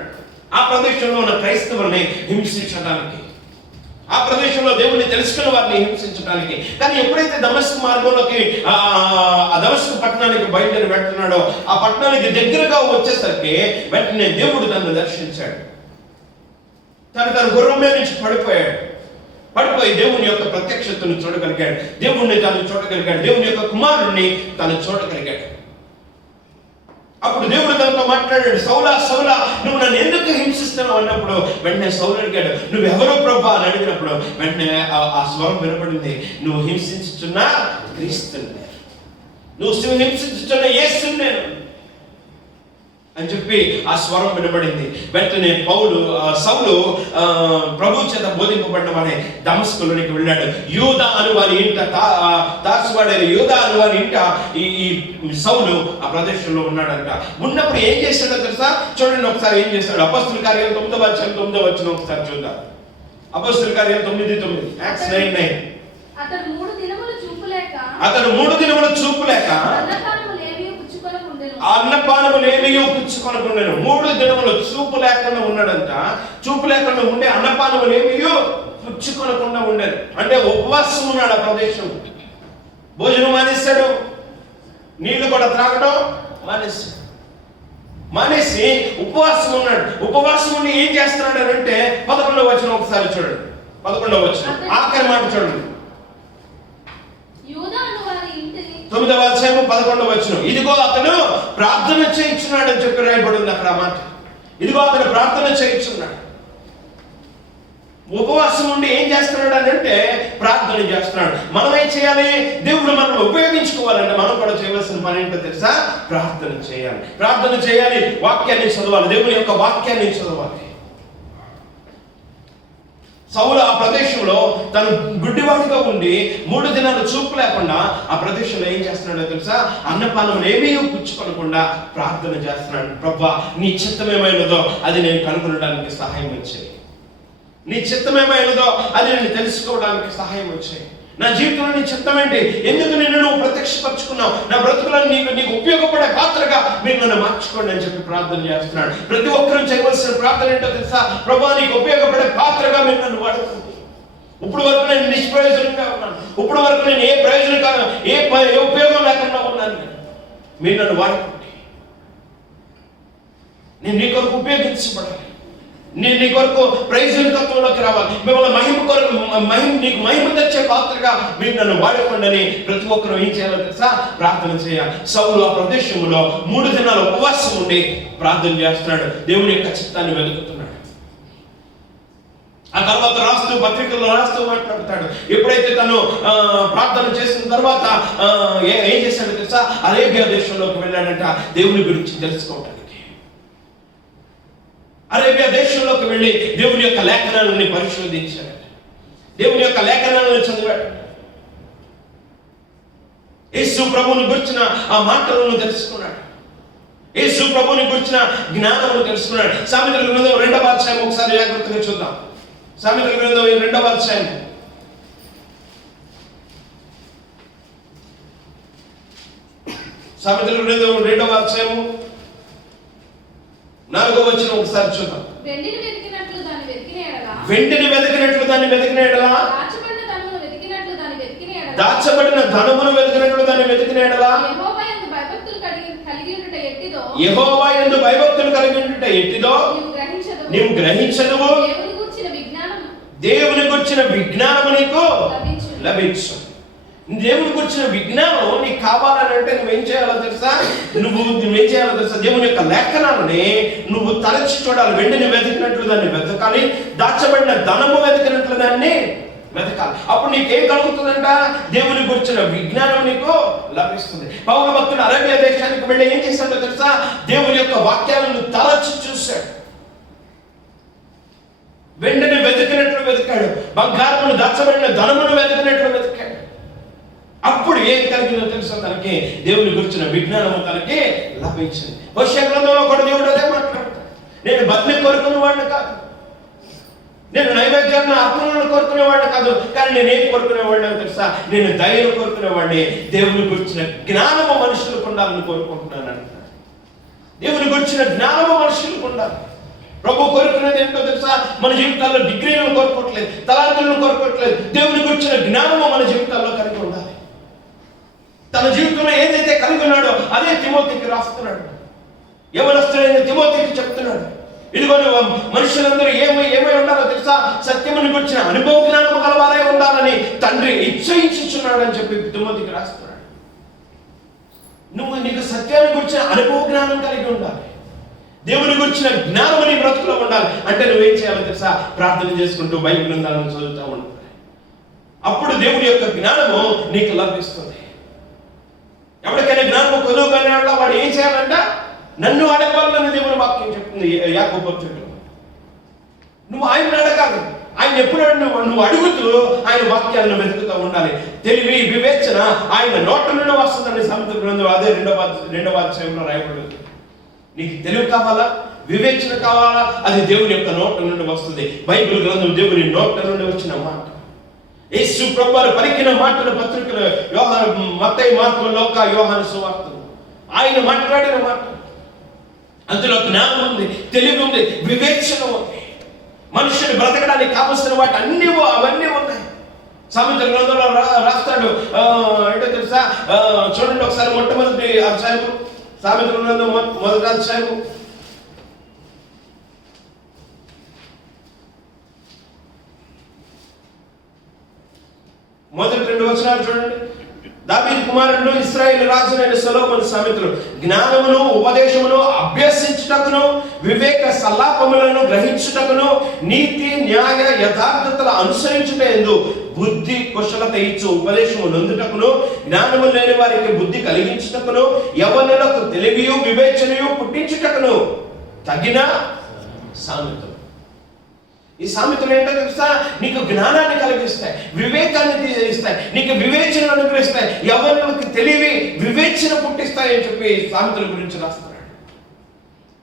ఆ ప్రదేశంలో ఉన్న క్రైస్తవుల్ని హింసించడానికి, ఆ ప్రదేశంలో దేవుణ్ణి తెలుసుకున్న వారిని హింసించడానికి. కానీ ఎప్పుడైతే దమస్కు మార్గంలోకి ఆ దమస్కు పట్టణానికి బయలుదేరి వెళ్తున్నాడో, ఆ పట్టణానికి దగ్గరగా వచ్చేసరికి వెంటనే దేవుడు తనను దర్శించాడు. తన గుర్రం మీద నుంచి పడిపోయి దేవుని యొక్క ప్రత్యక్షతను చూడగలిగాడు. దేవుణ్ణి తాను చూడగలిగాడు. దేవుని యొక్క కుమారుణ్ణి తాను చూడగలిగాడు. అప్పుడు దేవుడు తనతో మాట్లాడాడు. సౌలా సౌలా, నువ్వు నన్ను ఎందుకు హింసిస్తున్నావు అన్నప్పుడు వెంటనే సౌలు అడిగాడు, నువ్వెవరో ప్రభా అని అడిగినప్పుడు వెంటనే ఆ స్వరం వినపడింది, నువ్వు హింసించుచున్న క్రీస్తుని, నువ్వు హింసించుచున్న యేసుని నేను అని చెప్పి ఆ స్వరం వినబడింది. వెంటనే సౌలు ప్రభు చేత బోధింపబడిన వాడే దమస్కులోనికి వెళ్ళాడు. యూదా అను వారి ఇంట, తార్సువాడైన యూదా అను వారి ఇంట ఈ సౌలు ఆ ప్రదేశంలో ఉన్నాడంట. ఉన్నప్పుడు ఏం చేశాడో తెలుసా? చూడండి ఒకసారి ఏం చేశాడు. అపోస్తలుల కార్యాలు 9వ అధ్యాయం 9వ వచనం ఒకసారి చూద్దాం. అపోస్తలుల కార్యాలు 9:9. యాక్ట్స్ 9:9. అతడు 3 దినములు చూపు లేక అన్నపానములు ఏమీయూ పుచ్చుకొనకుండెను. 3 దినములు చూపు లేకుండా ఉన్నాడంట. చూపు లేకుండా ఉండే అన్నపానములు ఏమీయూ పుచ్చుకొనకుండా ఉండేది. అంటే ఉపవాసం ఉన్నాడు. ఆ ప్రదేశం భోజనం మానేశాడు, నీళ్లు కూడా త్రాగడం మానేసి ఉపవాసం ఉన్నాడు. ఉపవాసం ఉండి ఏం చేస్తున్నాడు అంటే 11వ వచనం ఒకసారి చూడండి. 11వ వచనం ఆఖరి మాట చూడండి. 9వ అధ్యాయం 11వ వచనం. ఇదిగో అతను ప్రార్థన చేయించున్నాడు అని చెప్పి రాయబడింది అక్కడ. ఆ మాట, ఇదిగో అతను ప్రార్థన చేయించున్నాడు. ఉపవాసం ఉండి ఏం చేస్తున్నాడు అని అంటే ప్రార్థన చేస్తున్నాడు. మనం ఏం చేయాలి? దేవుడు మనం ఉపయోగించుకోవాలంటే మనం కూడా చేయవలసిన పని ఏంటో తెలుసా? ప్రార్థన చేయాలి. వాక్యాన్ని చదవాలి. దేవుని యొక్క వాక్యాన్ని చదవాలి. సౌలు ఆ ప్రదేశంలో తను గుడ్డివాడిగా ఉండి 3 దినాలు చూపు లేకుండా ఆ ప్రదేశంలో ఏం చేస్తున్నాడో తెలుసా? అన్నపానములు ఏమీ పుచ్చుకోనకుండా ప్రార్థన చేస్తున్నాడు. ప్రభువా, నీ చిత్తమేమైనదో అది నేను కనుగొనడానికి సహాయం వచ్చాయి. నీ చిత్తమేమైనదో అది నేను తెలుసుకోవడానికి సహాయం వచ్చాయి. నా జీవితంలో నీ చిత్తం ఏంటి? ఎందుకు నిన్ను నువ్వు ప్రత్యక్షపరచుకున్నావు? నా బ్రతుకులను నీకు ఉపయోగపడే పాత్రగా మీరు నన్ను మార్చుకోండి అని చెప్పి ప్రార్థన చేస్తున్నాడు. ప్రతి ఒక్కరూ చేయవలసిన ప్రార్థన ఏంటో తెలుసా? ప్రభువా, నీకు ఉపయోగపడే పాత్రగా మీరు నన్ను వాడుకోండి. ఇప్పుడు వరకు నేను నిష్ప్రయోజనంగా ఉన్నాను. ఇప్పుడు వరకు నేను ఏ ప్రయోజనం ఏ ఉపయోగం లేకుండా ఉన్నాను. మీరు నన్ను వాడుకోండి. నేను నీ కొరకు ఉపయోగించబడాలి. నేను నీ కొరకు ప్రయోజనకత్వంలోకి రావాలి. మిమ్మల్ని నీకు మహిమ తెచ్చే పాత్రగా మీరు నన్ను వాడుకోండి అని ప్రతి ఒక్కరూ ఏం చేయాలో తెలుసా? ప్రార్థన చేయాలి. సౌలు ఆ ప్రదేశంలో 3 దినాలు ఉపవాసం ఉండి ప్రార్థన చేస్తున్నాడు. దేవుని యొక్క చిత్తాన్ని వెతుకుతున్నాడు. ఆ తర్వాత పత్రికల్లో రాస్తూ మాట్లాడతాడు. ఎప్పుడైతే తను ప్రార్థన చేసిన తర్వాత ఏం చేశాడో తెలుసా? అరేబియా దేశంలోకి వెళ్ళాడంట దేవుని గురించి తెలుసుకోవడానికి. అరేబియా దేశంలోకి వెళ్ళి దేవుని యొక్క లేఖనాలను పరిశోధించాడు. దేవుని యొక్క లేఖనాలను చదివాడు. యేసు ప్రభువుని గురించిన ఆ మాటలను తెలుసుకున్నాడు. యేసు ప్రభువుని గురించిన జ్ఞానమును తెలుసుకున్నాడు. సామెతల గ్రంథం 2వ అధ్యాయం ఒకసారి జాగ్రత్తగా చూద్దాం. సామెతల గ్రంథం 2వ అధ్యాయం సామెతల గ్రంథం 2వ అధ్యాయం 4వ వచనం ఒకసారి చూద్దాం. వెండిని వెతికినట్లు దాన్ని వెతికిన ఎడల, వెండిని వెతికినట్లు దాన్ని వెతికిన ఎడల, దాచబడిన ధనమును వెతికినట్లు దాన్ని వెతికిన ఎడల, దాచబడిన ధనమును వెతికినట్లు దాన్ని వెతికిన ఎడల, యెహోవా యందు భయభక్తులు కలిగి ఉండుట ఎట్టిదో, యెహోవా యందు భయభక్తులు కలిగి ఉండుట ఎట్టిదో నీవు గ్రహించదువు. దేవుని గూర్చిన విజ్ఞానం, దేవుని గురించిన విజ్ఞానము నీకు లభించు. దేవుని గురించిన విజ్ఞానం నీకు కావాలని అంటే నువ్వేం చేయాలో తెలుసా? నువ్వేం చేయాలో తెలుసా? దేవుని యొక్క లేఖనాలని నువ్వు తలచి చూడాలి. వెండిని వెతికినట్లు దాన్ని వెతకాలి, దాచబడిన ధనము వెతికినట్లు దాన్ని వెతకాలి. అప్పుడు నీకేం కలుగుతుందంట? దేవుని గురించిన విజ్ఞానం నీకు లభిస్తుంది. పౌలు భక్తుడు అరేబియా దేశానికి వెళ్ళి ఏం చేశాడో తెలుసా? దేవుని యొక్క వాక్యాలను తలచి చూశాడు. వెండిని వెతికినట్లు వెతికాడు, బంగారమును దాచబడిన ధనమును వెతికినట్లు వెతికాడు. అప్పుడు ఏం కలిగిందో తెలుసా? తనకి దేవుని గురించిన విజ్ఞానము తనకి లభించింది. హోషేయ గ్రంథంలో కూడా దేవుడు అదే మాట్లాడతాడు. నేను బతిని కోరుకునే వాడిని కాదు, నేను నైవేద్యాన్ని అర్పణలను కోరుకునేవాడిని కాదు, కానీ నేనేం కోరుకునేవాడిని తెలుసా? నేను దయను కోరుకునేవాడిని. దేవుని గురించిన జ్ఞానము మనుషులకు ఉండాలని కోరుకుంటున్నాను అంటున్నాడు. దేవుని గురించిన జ్ఞానము మనుషులకు ఉండాలి. ప్రభు కోరుకునేది ఏంటో తెలుసా? మన జీవితాల్లో డిగ్రీలను కోరుకోవట్లేదు, తలాంతులను కోరుకోవట్లేదు. దేవుని గురించిన జ్ఞానము మన జీవితాల్లో కలిగి ఉండాలి. తన జీవితంలో ఏదైతే కలిగి ఉన్నాడో అదే తిమోతికి రాస్తున్నాడు. యవనస్తుడైన తిమోతికి చెప్తున్నాడు, ఇదిగో మనుషులందరూ ఏమై ఉండాలో తెలుసా? సత్యముని గురించిన అనుభవ జ్ఞానము కలవారై ఉండాలని తండ్రి ఇచ్ఛయించుచున్నాడు అని చెప్పి తిమోతికి రాస్తున్నాడు. నీకు సత్యాన్ని గురించిన అనుభవ జ్ఞానం కలిగి ఉండాలి. దేవుని గురించిన జ్ఞానం నీ బ్రతుకులో ఉండాలి. అంటే నువ్వేం చేయాలో తెలుసా? ప్రార్థన చేసుకుంటూ బైబిల్ గ్రంథాలను చదువుతూ ఉండాలి. అప్పుడు దేవుని యొక్క జ్ఞానము నీకు లభిస్తుంది. ఎవరికైనా జ్ఞానము కొలువుగానే వాడు ఏం చేయాలంట? నన్ను అడగవాలని దేవుని వాక్యం చెప్తుంది యాకోబు పత్రికలో. నువ్వు ఆయన అడగాలి. ఆయన ఎప్పుడు నువ్వు అడుగుతూ ఆయన వాక్యాలను వెతుకుతూ ఉండాలి. తెలివి వివేచన ఆయన నోట నుండి వస్తుందని సామెతల గ్రంథం అదే 2వ అధ్యాయంలో రాయబడింది. నీకు తెలివి కావాలా, వివేచన కావాలా? అది దేవుని యొక్క నోట నుండి వస్తుంది. బైబిల్ గ్రంథం దేవుని నోట నుండి వచ్చిన మాట. యేసు ప్రభువారు పలికిన మాటలు పత్రికలు మత్తయి, మార్కు, లూకా, యోహాను సువార్తలు ఆయన మాట్లాడిన మాట. అందులో జ్ఞానం ఉంది, తెలివి ఉంది, వివేచన ఉంది. మనుషుని బ్రతకడానికి కావలసిన వాటి అవన్నీ ఉన్నాయి. సామెతల గ్రంథంలో రాస్తాడు. ఏంటో తెలుసా? చూడండి ఒకసారి మొట్టమొదటి అధ్యాయము, సామెతల గ్రంథం 1వ అధ్యాయము మొదటి 2 వచనాలు చూడండి. దావీదు కుమారుడు ఇశ్రాయేలు రాజునైన సొలొమోను సామెతలు, జ్ఞానమును ఉపదేశమును అభ్యసించుటకును, వివేక సల్లాపములను గ్రహించుటకును, నీతి న్యాయ యథార్థతల అనుసరించుట యందు బుద్ధి కుశలత ఇచ్చు ఉపదేశము నొందుటకును, జ్ఞానము లేని వారికి బుద్ధి కలిగించుటకును, యవ్వనులకు తెలివియు వివేచనయు పుట్టించుటకును తగిన సామెతలు. ఈ సామెతలు ఏంటో తెలుసా? నీకు జ్ఞానాన్ని కలిగిస్తాయి, వివేకాన్ని ఇస్తాయి, నీకు వివేచన అనుగ్రహిస్తాయి, యవ్వనులకు తెలివి వివేచన పుట్టిస్తాయి అని చెప్పి సామెతల గురించి రాస్తున్నాడు.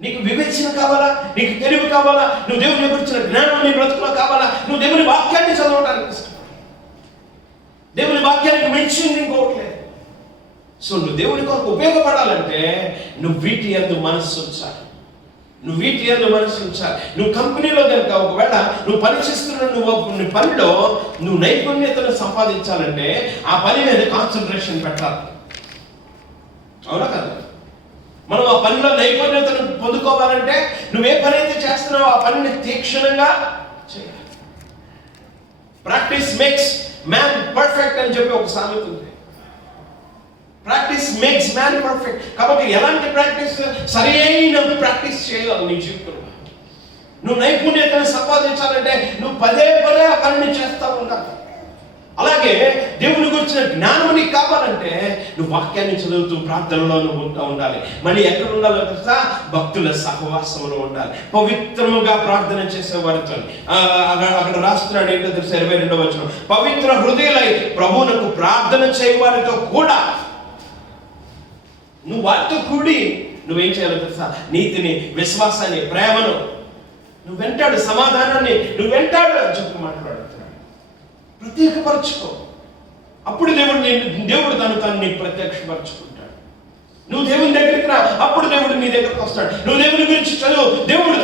నీకు వివేచన కావాలా? నీకు తెలివి కావాలా? నువ్వు దేవుని గురించిన జ్ఞానం నీ బ్రతుకులో కావాలా? నువ్వు దేవుని వాక్యాన్ని చదవడానికి ఇష్టం. దేవుని వాక్యానికి మించింది ఇంకోట్లేదు. సో నువ్వు దేవుని కొరకు ఉపయోగపడాలంటే నువ్వు వీటి యందు మనస్సు ఉంచాలి. నువ్వు కంపెనీలో కనుక ఒకవేళ నువ్వు పని చేస్తున్న పనిలో నువ్వు నైపుణ్యతను సంపాదించాలంటే ఆ పని మీద కాన్సన్ట్రేషన్ పెట్టాలి. అవునా కదా? మనం ఆ పనిలో నైపుణ్యతను పొందుకోవాలంటే నువ్వే పని అయితే చేస్తున్నావో ఆ పనిని తీక్షణంగా చేయాలి. ప్రాక్టీస్ మేక్స్ మ్యాన్ పర్ఫెక్ట్ అని చెప్పి ఒక సామెత ఉంది. Practice makes man perfect. కాబట్టి ఎలాంటి ప్రాక్టీస్? సరైన ప్రాక్టీస్ చేయాలి నీ జీవితంలో. నువ్వు నైపుణ్యతను సంపాదించాలంటే నువ్వు పదే ఆ పనిని చేస్తూ ఉండాలి. అలాగే దేవుని గురించిన జ్ఞానం నీకు కావాలంటే నువ్వు వాక్యాన్ని చదువుతూ ప్రార్థనలో నువ్వు ఉండాలి. మళ్ళీ ఎక్కడ ఉండాలో తెలుసా? భక్తుల సహవాసంలో ఉండాలి, పవిత్రముగా ప్రార్థన చేసే వారితో. అక్కడ రాస్తున్నాడు ఏంటో తెలుసా? 22వ వచనం, పవిత్ర హృదయులై ప్రభువునకు ప్రార్థన చేయ వారితో కూడా. నువ్వు వారితో కూడి నువ్వేం చేయాలో తెలుసా? నీతిని, విశ్వాసాన్ని, ప్రేమను నువ్వు వెంటాడు, సమాధానాన్ని నువ్వు వెంటాడు అని చెప్పి మాట్లాడుతున్నాడు. ప్రత్యేకపరచుకో. అప్పుడు దేవుడు తను నీకు ప్రత్యక్షపరచుకుంటాడు. నువ్వు దేవుని దగ్గరికి రా, అప్పుడు దేవుడు నీ దగ్గరకు వస్తాడు. నువ్వు దేవుని గురించి చదువు, దేవుడు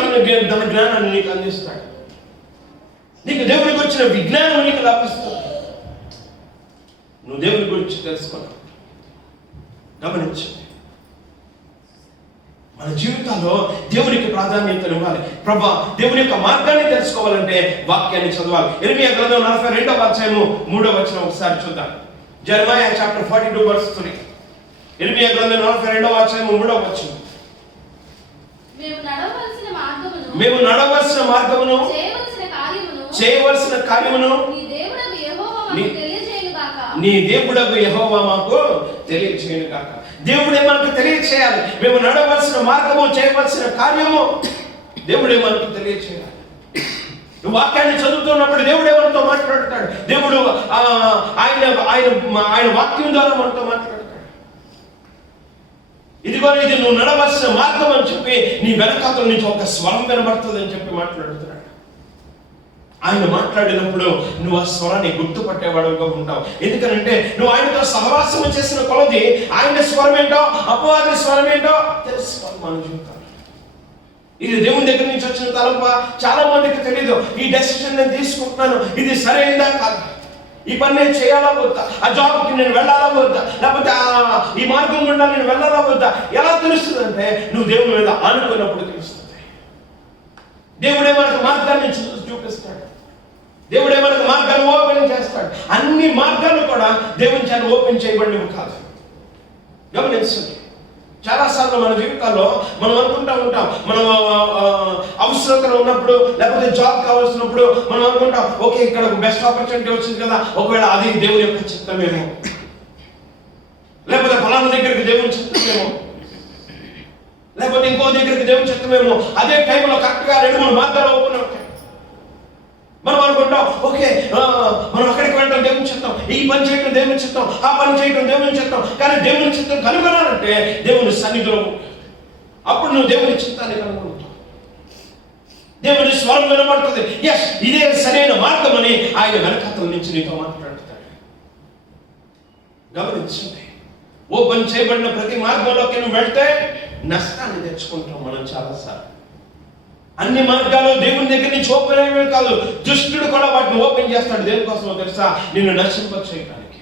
తన జ్ఞానాన్ని నీకు అందిస్తాడు. నీకు దేవునికి వచ్చిన విజ్ఞానం నీకు లభిస్తుంది. నువ్వు దేవుని గురించి తెలుసుకున్నావు. గమనించండి, మన జీవితాల్లో దేవునికి ప్రాధాన్యత ఇవ్వాలి. ప్రభా, దేవుని యొక్క మార్గాన్ని తెలుసుకోవాలంటే వాక్యాన్ని చదవాలి. ఇర్మియా గ్రంథం 42వ అధ్యాయము 3వ వచనం ఒకసారి చూద్దాం. జెరమయా చాప్టర్ 42:3. ఇర్మియా గ్రంథం 42వ అధ్యాయము 3వ వచనం. మేము నడవలసిన మార్గమును చేయవలసిన కార్యమును నీ దేవుడగు యెహోవా మాకు తెలియజేయును గాక. దేవుడే మనకు తెలియచేయాలి. మేము నడవలసిన మార్గము, చేయవలసిన కార్యము దేవుడే మనకు తెలియచేయాలి. నువ్వు వాక్యాన్ని చదువుతున్నప్పుడు దేవుడే మనతో మాట్లాడతాడు. దేవుడు ఆయన వాక్యం ద్వారా మనతో మాట్లాడతాడు. ఇదిగో ఇది నువ్వు నడవలసిన మార్గం అని చెప్పి నీ వెనకాతల నుంచి ఒక స్వరం వినబడుతుంది అని చెప్పి మాట్లాడుతున్నాడు. ఆయన మాట్లాడినప్పుడు నువ్వు ఆ స్వరాన్ని గుర్తుపట్టేవాడుగా ఉంటావు. ఎందుకనంటే నువ్వు ఆయనతో సహవాసం చేసిన కొలది ఆయన స్వరం ఏంటో, అపవాది స్వరం ఏంటో తెలుసుకోవాలి మన జీవితాలు. ఇది దేవుని దగ్గర నుంచి వచ్చిన తలంప చాలా మందికి తెలియదు. ఈ డెసిషన్ నేను తీసుకుంటున్నాను, ఇది సరైనదా కాదు, ఈ పని నేను చేయాలా వద్దా, ఆ జాబ్కి నేను వెళ్ళాలా వద్దా, లేకపోతే ఈ మార్గం గుండా నేను వెళ్ళాలా వద్దా. ఎలా తెలుస్తుందంటే నువ్వు దేవుని మీద ఆనుకున్నప్పుడు తెలుస్తుంది. దేవుడే మనకు మార్గాన్ని చూపిస్తాడు. దేవుడే మనకు మార్గాన్ని ఓపెన్ చేస్తాడు. అన్ని మార్గాలు కూడా దేవుని చేత ఓపెన్ చేయబడినవి కాదు. గమనించండి, చాలాసార్లు మన జీవితాల్లో మనం అనుకుంటా ఉంటాం, మనం అవసరతలు ఉన్నప్పుడు లేకపోతే జాబ్ కావాల్సినప్పుడు మనం అనుకుంటాం, ఓకే ఇక్కడ బెస్ట్ ఆపర్చునిటీ వచ్చింది కదా, ఒకవేళ అది దేవుని యొక్క చిత్తమేమో, లేకపోతే ఫలానా దగ్గరికి దేవుని చిత్తమేమో, లేకపోతే ఇంకో దగ్గరికి దేవుని చిత్తమేమో. అదే టైంలో కరెక్ట్గా 2-3 మార్గాలు ఓపెన్ అవుతాయి. మనం అనుకుంటాం, ఓకే మనం అక్కడికి వెళ్ళడం దేవుని చిత్తం, ఈ పని చేయడం దేవుని చిత్తం, ఆ పని చేయడం దేవుని చిత్తం. కానీ దేవుని చిత్తం కనుగొనాలంటే దేవుని సన్నిధిలో, అప్పుడు నువ్వు దేవుని చిత్తాన్ని కనుగొంటావు. దేవుని స్వరం వినబడుతుంది. ఎస్, ఇదే సరైన మార్గం అని ఆయన వెనకాతల నుంచి నీతో మాట్లాడుతాడు. గమనించండి, ఓపెన్ చేయబడిన ప్రతి మార్గంలోకి నువ్వు వెళ్తే నష్టాన్ని తెచ్చుకుంటాం మనం చాలాసార్లు. అన్ని మార్గాలు దేవుని దగ్గర నుంచి ఓపెన్ అయ్యేవి కాదు, దుష్టుడు కూడా వాటిని ఓపెన్ చేస్తాడు. దేనికోసమో తెలుసా? నిన్ను నశింపచేయడానికి.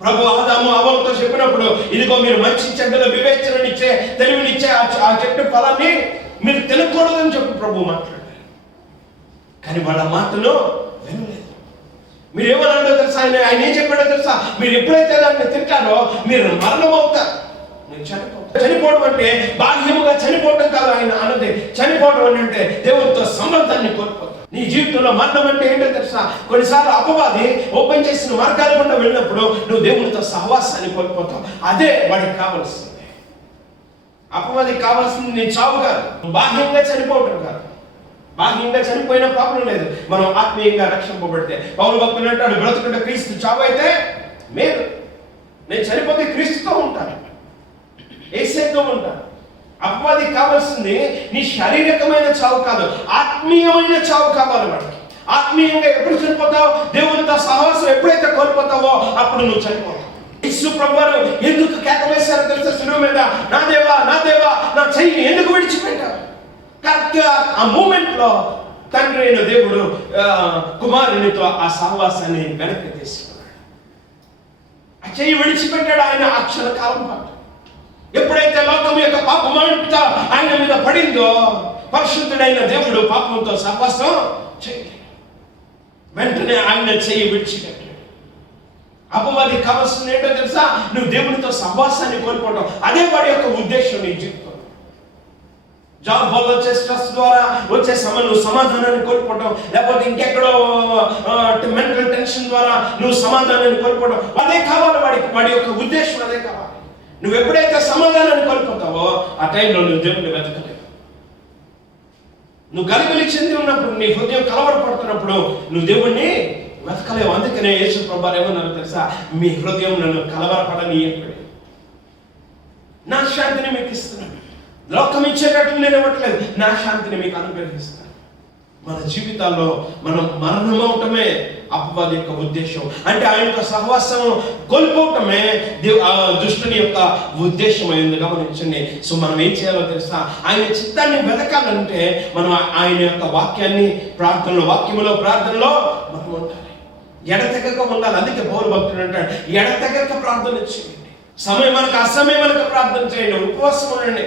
ప్రభు ఆదాము హవ్వతో చెప్పినప్పుడు, ఇదిగో మీరు మంచి చెడ్డల వివేచననిచ్చే, తెలివినిచ్చే ఆ చెట్టు ఫలాన్ని మీరు తినకూడదని చెప్పి ప్రభు మాట్లాడారు. కానీ వాళ్ళ మాటలు వినలేదు. మీరు ఏమన్నాడో తెలుసా? ఆయన ఏం చెప్పాడో తెలుసా? మీరు ఎప్పుడైతే దాన్ని తింటారో మీరు మరణం అవుతారు, మీరు చనిపోతారు. చనిపోవడం అంటే బాహ్యముగా చనిపోవడం కాదు ఆయన అన్నది. చనిపోవడం అంటే దేవుడితో సంబంధాన్ని కోల్పోతాం. నీ జీవితంలో మరణం అంటే ఏంటో తెలుసా? కొన్నిసార్లు అపవాది ఓపెన్ చేసిన మార్గాలు గుండా వెళ్ళినప్పుడు నువ్వు దేవునితో సహవాసాన్ని కోల్పోతావు. అదే వాడికి కావాల్సింది. అపవాదికి కావాల్సింది నీ చావు కాదు, బాహ్యంగా చనిపోవడం కాదు. బాహ్యంగా చనిపోయిన ప్రాబ్లం లేదు, మనం ఆత్మీయంగా రక్షింపబడితే. పౌలు భక్తుడు అంటాడు, బ్రతుకుంటే క్రీస్తు, చావు అయితే మేలు. నేను చనిపోతే క్రీస్తుతో ఉంటాను, ఏసైతో ఉంటాను. అపవాదికి కావాల్సింది నీ శారీరకమైన చావు కాదు, ఆత్మీయమైన చావు కావాలి వాడికి. ఆత్మీయంగా ఎప్పుడు చనిపోతావు? దేవునితో సహవాసం ఎప్పుడైతే కోల్పోతావో అప్పుడు నువ్వు చనిపోతావు. యేసు ప్రభువారు ఎందుకు కేక వేశారో తెలుసా? శిలువ మీద, నా దేవా నా దేవా నా చెయ్యి ఎందుకు విడిచిపెట్టావు? కరెక్ట్గా ఆ మూమెంట్ లో తండ్రి అయిన దేవుడు కుమారునితో ఆ సహవాసాన్ని వెనక్కి తీసుకున్నాడు. ఆ చెయ్యి విడిచిపెట్టాడు ఆయన ఆ క్షణ కాలం పాటు. ఎప్పుడైతే లోకం యొక్క పాపమంతా ఆయన మీద పడిందో, పరిశుద్ధుడైన దేవుడు పాపంతో సహవాసం చేయలేదు. వెంటనే ఆయన చెయ్యి విడిచిపెట్టాడు. అపవాదికి కావాల్సింది ఏంటో తెలుసా? నువ్వు దేవునితో సహవాసాన్ని కోల్పోవడం. అదే వాడి యొక్క ఉద్దేశం నీ జీవితంలో. జాబ్ వల్ల వచ్చే స్ట్రెస్ ద్వారా వచ్చే నువ్వు సమాధానాన్ని కోల్పోవడం, లేకపోతే ఇంకెక్కడో మెంటల్ టెన్షన్ ద్వారా నువ్వు సమాధానాన్ని కోల్పోవడం, అదే కావాలి వాడికి. వాడి యొక్క ఉద్దేశం అదే కావాలి. నువ్వు ఎప్పుడైతే సమాధానాన్ని కోల్పోతావో ఆ టైంలో నువ్వు దేవుడిని వెతకలేవు. నువ్వు గలిబిలి చెంది ఉన్నప్పుడు, నీ హృదయం కలవరపడుతున్నప్పుడు నువ్వు దేవుణ్ణి వెతకలేవు. అందుకనే యేసు ప్రభువారు ఏమన్నారు తెలుసా? మీ హృదయం నన్ను కలవరపడనీయకుడి. నా శాంతిని మీకు ఇస్తున్నాను. లోకం ఇచ్చేటట్లు నేను ఇవ్వట్లేదు, నా శాంతిని మీకు అనుగ్రహిస్తాను. మన జీవితాల్లో మనం మరణమవటమే అపవాది యొక్క ఉద్దేశం. అంటే ఆయనతో సహవాసం కోల్పోవటమే దుష్టుని యొక్క ఉద్దేశం అయింది. గమనించండి. సో మనం ఏం చేయాలో తెలుసా? ఆయన చిత్తాన్ని వెతకాలంటే మనం ఆయన యొక్క వాక్యాన్ని వాక్యములో ప్రార్థనలో మనం ఉండాలి. ఎడతెగక ఉండాలి. అందుకే పౌలు భక్తుడు అంటాడు, ఎడతెగక ప్రార్థన చేయండి. సమయం మనకు అసమయమనక ప్రార్థన చేయండి, ఉపవాసం ఉండండి,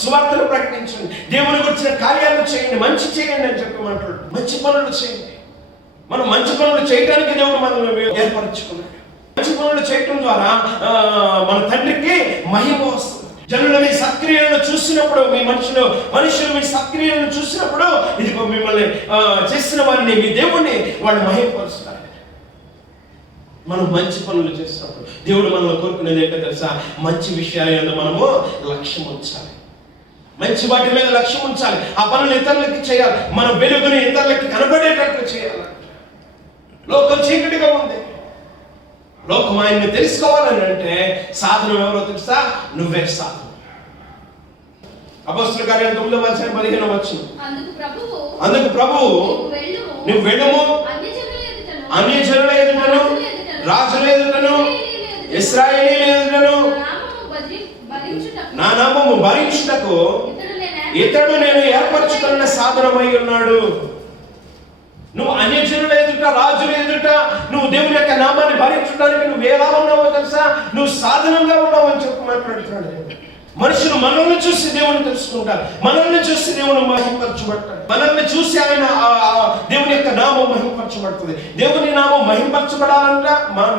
సువార్తను ప్రకటించండి, దేవుని గురించిన కార్యాలను చేయండి, మంచి చేయండి అని చెప్పమంటాడు. మంచి పనులు చేయండి. మనం మంచి పనులు చేయడానికి దేవుడు మనల్ని ఏర్పరచుకున్నాడు. మంచి పనులు చేయటం ద్వారా మన తండ్రికి మహిమ వస్తుంది. జనులు మీ సత్క్రియలను చూసినప్పుడు, మీ మనుషులు మీ సత్క్రియలను చూసినప్పుడు, ఇది మిమ్మల్ని చేసిన వారిని, మీ దేవుణ్ణి వాళ్ళు మహిమపరుస్తారు. మనం మంచి పనులు చేసినప్పుడు దేవుడు మనల్ని కోరుకునేది ఏంటో తెలుసా? మంచి విషయాలు మనము లక్ష్యం ఉంచాలి. మంచి వాటి మీద లక్ష్యం ఉంచాలి. ఆ పనులు ఇతరులకి చేయాలి. మన వెలుగుని ఇతరులకి కనబడేటట్లు చేయాలి. లోకం చీకటిగా ఉంది. లోకం ఆయన్ని తెలుసుకోవాలని అంటే సాధనం ఎవరో తెలుసా? నువ్వే సాధనం. అపొస్తలుల కార్యాలు 9:15 అందుకు ప్రభువు నువ్వు వెళ్ళుము, అన్యజనుల ఎదుటను, రాజుల ఎదుటను, ఇశ్రాయేలీయుల ఎదుటను నా నామము భరించుటకు ఇతడు నేను ఏర్పరచుకున్న సాధనమై ఉన్నాడు. నువ్వు అన్యజనుల ఎదుట, రాజుల ఎదుట నువ్వు దేవుని యొక్క నామాన్ని భరించడానికి నువ్వు ఎలా ఉన్నావో తెలుసా? నువ్వు సాధనంగా ఉన్నావు అని చెప్పి మాట్లాడుతున్నాడు. మనుషులు మనల్ని చూసి దేవుని తెలుసుకుంటారు. మనల్ని చూసి దేవుని మహిమపరచబడతాడు. మనల్ని చూసి ఆయన దేవుని యొక్క నామం మహిమపరచబడుతుంది. దేవుని నామం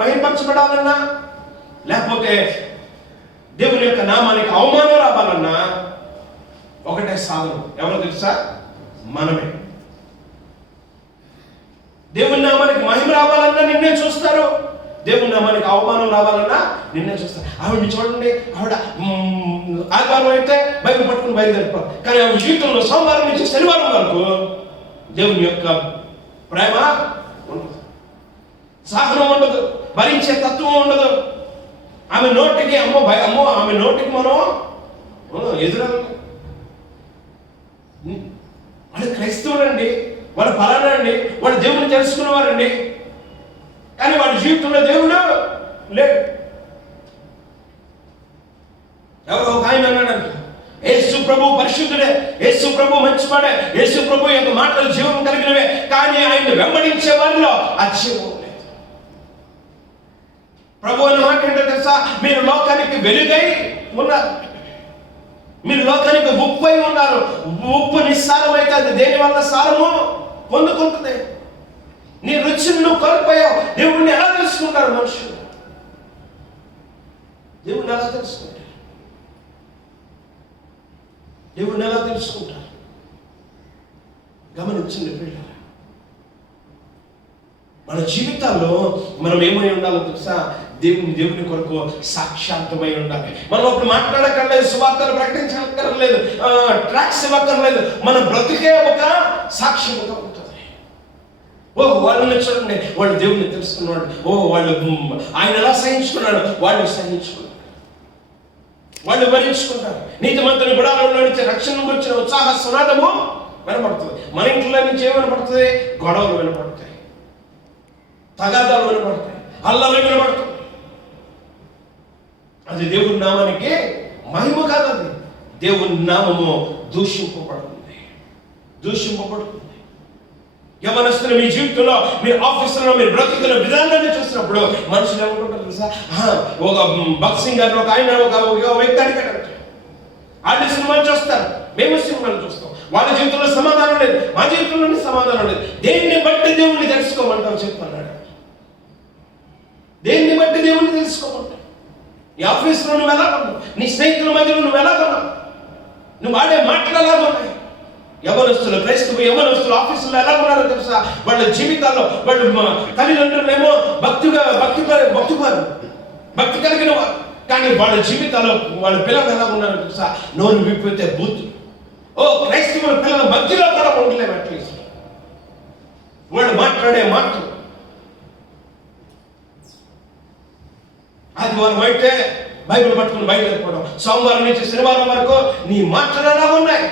మహిమపరచబడాలన్నా లేకపోతే దేవుని యొక్క నామానికి అవమానం రావాలన్నా ఒకటే సాధనం. ఎవరో తెలుసా? మనమే. దేవుని నామానికి మహిమ రావాలన్నా నిన్నే చూస్తారు. దేవుని నామానికి అవమానం రావాలన్నా నిన్నే చూస్తారు. ఆవిడని చూడండి, ఆవిడ ఆదివారం అయితే బైబిల్ పట్టుకుని బయలుదేరిపోవాలి. కానీ ఆవిడ జీవితంలో సోమవారం నుంచి శనివారం వరకు దేవుని యొక్క ప్రేమ ఉండదు, సహనం ఉండదు, భరించే తత్వం ఉండదు. ఆమె నోటికి ఆమె నోటికి మనం ఎదురవ్వాలి. వాళ్ళు క్రైస్తవులండి, వాళ్ళు ఫలానా అండి, వాళ్ళు దేవుని తెలుసుకున్నవారండి, కానీ వాళ్ళ జీవితంలో దేవుడు లేడు. ఎవరో ఒక ఆయన అన్నాడంట, యేసు ప్రభు పరిశుద్ధుడే, యేసు ప్రభు మంచివాడే, యేసు ప్రభు యొక్క మాటలు జీవం కలిగినవే, కానీ ఆయన్ని వెంబడించే వారిలో ఆ జీవం లేదు. ప్రభు అన్న మాట ఏంటో తెలుసా? మీరు లోకానికి వెలుగై ఉన్నారు, మీరు లోకానికి ఉప్పై ఉన్నారు. ఉప్పు నిస్సారమైతే అది దేని వల్ల సారము పొందుకుంటుంది. నీ రుచిని నువ్వు కోల్పోయావు. దేవుడిని ఎలా తెలుసుకుంటారు మనుషులు? దేవుడిని ఎలా తెలుసుకుంటారు? దేవుడిని ఎలా తెలుసుకుంటారు? గమనించండి పిల్లలు, మన జీవితాల్లో మనం ఏమై ఉండాలో తెలుసా? దేవుని కొరకు సాక్షాత్మై ఉండాలి. మనం అప్పుడు మాట్లాడక్కర్లేదు, సువార్తలు ప్రకటించక్కర్లేదు, ట్రాక్స్ ఇవ్వక్కర్లేదు. మన బ్రతికే ఒక సాక్ష్యముగా ఉంటుంది. ఓ వాళ్ళని చూడండి, వాళ్ళు దేవుని తెలుసుకున్నాడు. ఓ వాళ్ళు ఆయన ఎలా సహించుకున్నాడు, వాళ్ళు సహించుకున్నారు, వాళ్ళు భరించుకుంటారు. నీతిమంతుని గుడారంలో నుంచి రక్షణ గురించిన ఉత్సాహ సునాదము వినపడుతుంది. మన ఇంట్లో నుంచి ఏమనపడుతుంది? గొడవలు వినపడతాయి, తగాదాలు వినపడతాయి, అల్లలు వినపడుతుంది. అది దేవుని నామానికి మహిమ కాదు. అది దేవుని నామము దూషింపబడుతుంది. యవనస్తులు మీ జీవితంలో, మీ ఆఫీసులో మీరు బ్రతుకున్న విధానాన్ని చూసినప్పుడు మనుషులు ఏమనుకుంటారు తెలుసా? ఒక బాక్సింగ్ గారు, ఒక ఆయన, ఒక వ్యక్తి అడిగాడు. వాళ్ళు సినిమాలు చూస్తారు, మేము సినిమాలు చూస్తాం. వాళ్ళ జీవితంలో సమాధానం లేదు, మా జీవితంలోనే సమాధానం లేదు. దేన్ని బట్టి దేవుణ్ణి తెలుసుకోమంటావు చెప్పన్నాడు. దేన్ని బట్టి దేవుణ్ణి తెలుసుకోమంటావు? నీ ఆఫీసులో నువ్వు ఎలా ఉన్నావు? నీ స్నేహితుల మధ్యలో నువ్వు ఎలా ఉన్నావు? నువ్వు ఆడే మాటలు ఎలా ఉన్నాయి? యవనస్తులు, క్రైస్తవ యవనస్తులు ఆఫీసులో ఎలా ఉన్నారో తెలుసా? వాళ్ళ జీవితాల్లో వాళ్ళు తల్లిదండ్రులేమో భక్తి కలిగిన వారు, కానీ వాళ్ళ జీవితాల్లో వాళ్ళ పిల్లలు ఎలా ఉన్నారో తెలుసా? నోరు విప్పితే బూత్. ఓ క్రైస్తవుల పిల్లల మధ్యలో కూడా ఉండలేము. అట్లీస్ట్ వాళ్ళు మాట్లాడే మాటలు. ఆదివారం అయితే బైబిల్ పట్టుకుని బయలుదేరిపోవడం. సోమవారం నుంచి శనివారం వరకు నీ మాటలు ఎలా ఉన్నాయి?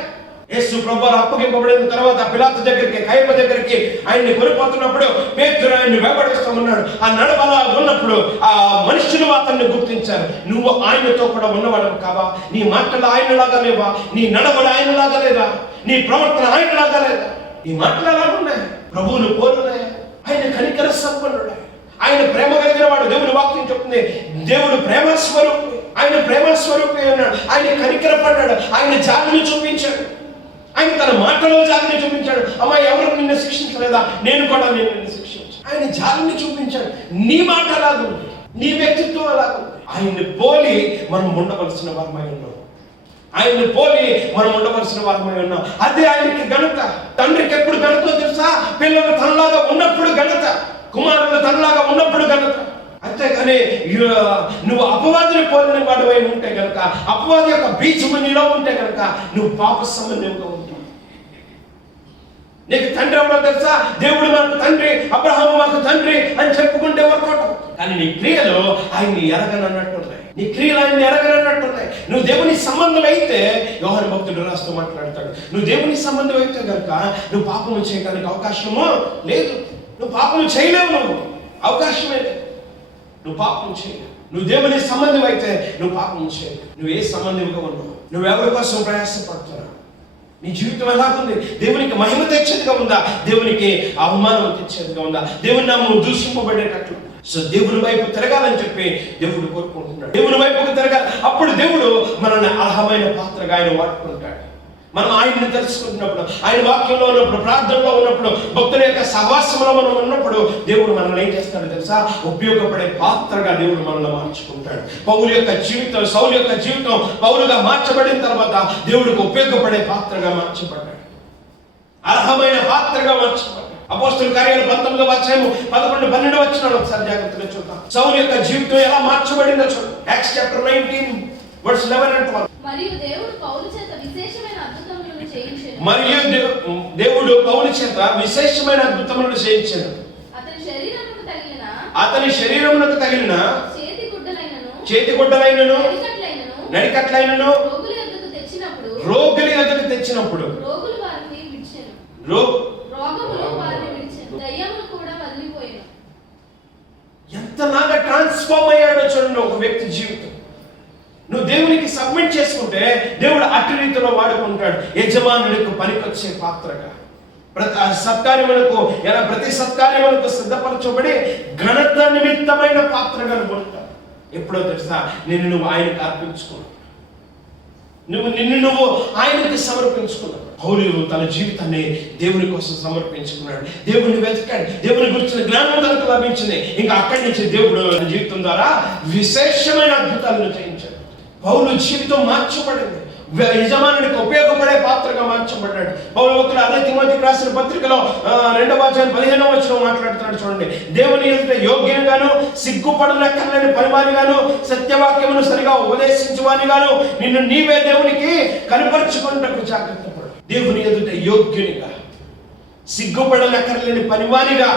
యేసు ప్రభువు అప్పగింపబడిన తర్వాత పిలాతు దగ్గరికి, కయప దగ్గరికి ఆయన్ని కొనిపోతున్నప్పుడు పేతురు ఆయన్ని వెంబడిస్తూ ఉన్నాడు. ఆ నడవలా ఉన్నప్పుడు ఆ మనుషులు అతన్ని గుర్తించారు. నువ్వు ఆయనతో కూడా ఉన్నవాడు కావా? నీ మాటలు ఆయనలాగా లేవా? నీ నడవడు ఆయనలాగా లేదా? నీ ప్రవర్తన ఆయనలాగా లేదా? నీ మాటలు ఎలా ఉన్నాయి? ప్రభువును పోలున్నాయి. ఆయన కనికర సంపన్నుడు, ఆయన ప్రేమ కలిగిన వాడు. దేవుని వాక్యం చెప్తుంది, దేవుడు ప్రేమ స్వరూపి. ఆయన ప్రేమ స్వరూపి ఉన్నాడు. ఆయన కనికరపడ్డాడు. ఆయన జాలిని చూపించాడు. ఆయన తన మాటలో జాలిని చూపించాడు. అమ్మా, ఎవరు నిన్ను శిక్షించలేదా? నేను కూడా నిన్ను శిక్షించాను. ఆయన జాలిని చూపించాడు. నీ మాట అలాగుంది, నీ వ్యక్తిత్వం అలాగుంది. ఆయన్ని పోలి మనం ఉండవలసిన వారమై ఉన్నాం. ఆయన్ని పోలి మనం ఉండవలసిన వారమై ఉన్నాం. అదే ఆయనకి ఘనత. తండ్రికి ఎప్పుడు ఘనతో తెలుసా? పిల్లలు తనలాగా ఉన్నప్పుడు ఘనత, కుమారులు తనలాగా ఉన్నప్పుడు ఘనత. అంతేగాని నువ్వు అపవాదిని పోలిన వాడివై ఉంటే కనుక, అపవాది యొక్క బీజము నీలో ఉంటే కనుక నువ్వు పాప సంబంధంగా ఉంటావు. నీకు తండ్రి ఎవరో తెలుసా? దేవుడు మనకు తండ్రి, అబ్రహాము మాకు తండ్రి అని చెప్పుకుంటే వర్కౌట్. కానీ నీ క్రియలు ఆయన్ని ఎరగనన్నట్టున్నాయి. నీ క్రియలు ఆయన్ని ఎరగనన్నట్టున్నాయి. నువ్వు దేవుని సంబంధం అయితే, యోహాను భక్తుడు రాస్తూ మాట్లాడతాడు, నువ్వు దేవుని సంబంధం అయితే కనుక నువ్వు పాపము చేయడానికి అవకాశము లేదు. నువ్వు పాపము చేయలేవు. నువ్వు అవకాశమే లేదు. నువ్వు పాపం చేయలేవు. నువ్వు దేవుని సంబంధం అయితే నువ్వు పాపం చేయలేవు. నువ్వు ఏ సంబంధంగా ఉన్నావు? నువ్వు ఎవరి కోసం ప్రయాసపడుతున్నావు? నీ జీవితం ఎలాగుంది? దేవునికి మహిమ తెచ్చేదిగా ఉందా? దేవునికి అవమానం తెచ్చేదిగా ఉందా? దేవుని నామము దూషింపబడేటట్లు. సో దేవుని వైపు తిరగాలని చెప్పి దేవుడు కోరుకుంటున్నాడు. దేవుని వైపుకు తిరగాలి. అప్పుడు దేవుడు మనల్ని అర్హమైన పాత్రగా ఆయన వాడుకుంటాడు. మనం ఆయన్ని తెలుసుకుంటున్నప్పుడు, ఆయన వాక్యంలో ఉన్నప్పుడు, ప్రార్థనలో ఉన్నప్పుడు, భక్తుల యొక్క సహవాసంలో మనం ఉన్నప్పుడు దేవుడు మనల్ని ఏం చేస్తాడో తెలుసా? ఉపయోగపడే పాత్రగా దేవుడు మనల్ని మార్చుకుంటాడు. పౌలు యొక్క జీవితం, సౌలు యొక్క జీవితం పౌలుగా మార్చబడిన తర్వాత దేవుడికి ఉపయోగపడే పాత్రగా మార్చబడ్డాడు. అర్హమైన పాత్రగా మార్చబడ్డాడు. అపోస్తలుల కార్యాలు 19వ అధ్యాయం 11, 12 వచనాలు ఒకసారి జాగ్రత్తగా చూద్దాం. సౌలు యొక్క జీవితం ఎలా మార్చబడిందో చూడండి. Acts chapter 19 verse 11 and 12. మరియు దేవుడు పౌలు చేత విశేషమైన అద్భుతములను చేయించెను. దేవుడు పౌలు చేత విశేషమైన అద్భుతములను చేయించెను. అతని శరీరమునకు తగిలిన చేతి గుడ్డలైనను నడికట్లైనను రోగుల యొద్దకు తెచ్చినప్పుడు రోగులు వారిని విడిచెను. రోగములు వారిని విడిచెను. దయ్యములు కూడా వదిలిపోయెను. ఎంతలాగా ట్రాన్స్ఫార్మ్ అయ్యాడో చూడండి ఒక వ్యక్తి జీవితం. నువ్వు దేవునికి సబ్మిట్ చేసుకుంటే దేవుడు అట్టి రీతిలో వాడుకుంటాడు. యజమానులకు పనికొచ్చే పాత్రగా, ప్రతి సత్కార్యములకు సిద్ధపరచబడి ఘనత నిమిత్తమైన పాత్రగా ఉంటావు. ఎప్పుడో తెలుసా? నువ్వు ఆయనకు అర్పించుకున్నావు. నువ్వు ఆయనకి సమర్పించుకున్నావు. పౌలు తన జీవితాన్ని దేవుని కోసం సమర్పించుకున్నాడు. దేవుని వెతకాడు. దేవుని గురించిన జ్ఞానం తనకు లభించింది. ఇంకా అక్కడి నుంచి దేవుడు జీవితం ద్వారా విశేషమైన అద్భుతాలను చేయించాడు. పౌలు జీవితం మార్చబడింది. యజమానుడికి ఉపయోగపడే పాత్రగా మార్చబడ్డాడు. పౌలు భక్తుడు అదే తిమోతికి రాసిన పత్రికలో 2వ అధ్యాయం 15వ వచనం మాట్లాడుతున్నాడు చూడండి. దేవుని ఎదుట యోగ్యంగాను, సిగ్గుపడనక్కర్లేని పనివానిగాను, సత్యవాక్యమును సరిగా ఉపదేశించువానిగాను నిన్ను నీవే దేవునికి కనపరుచుకున్నట్టు జాగ్రత్త పడు. దేవుని ఎదుట యోగ్యునిగా, సిగ్గుపడనక్కర్లేని పనివానిగా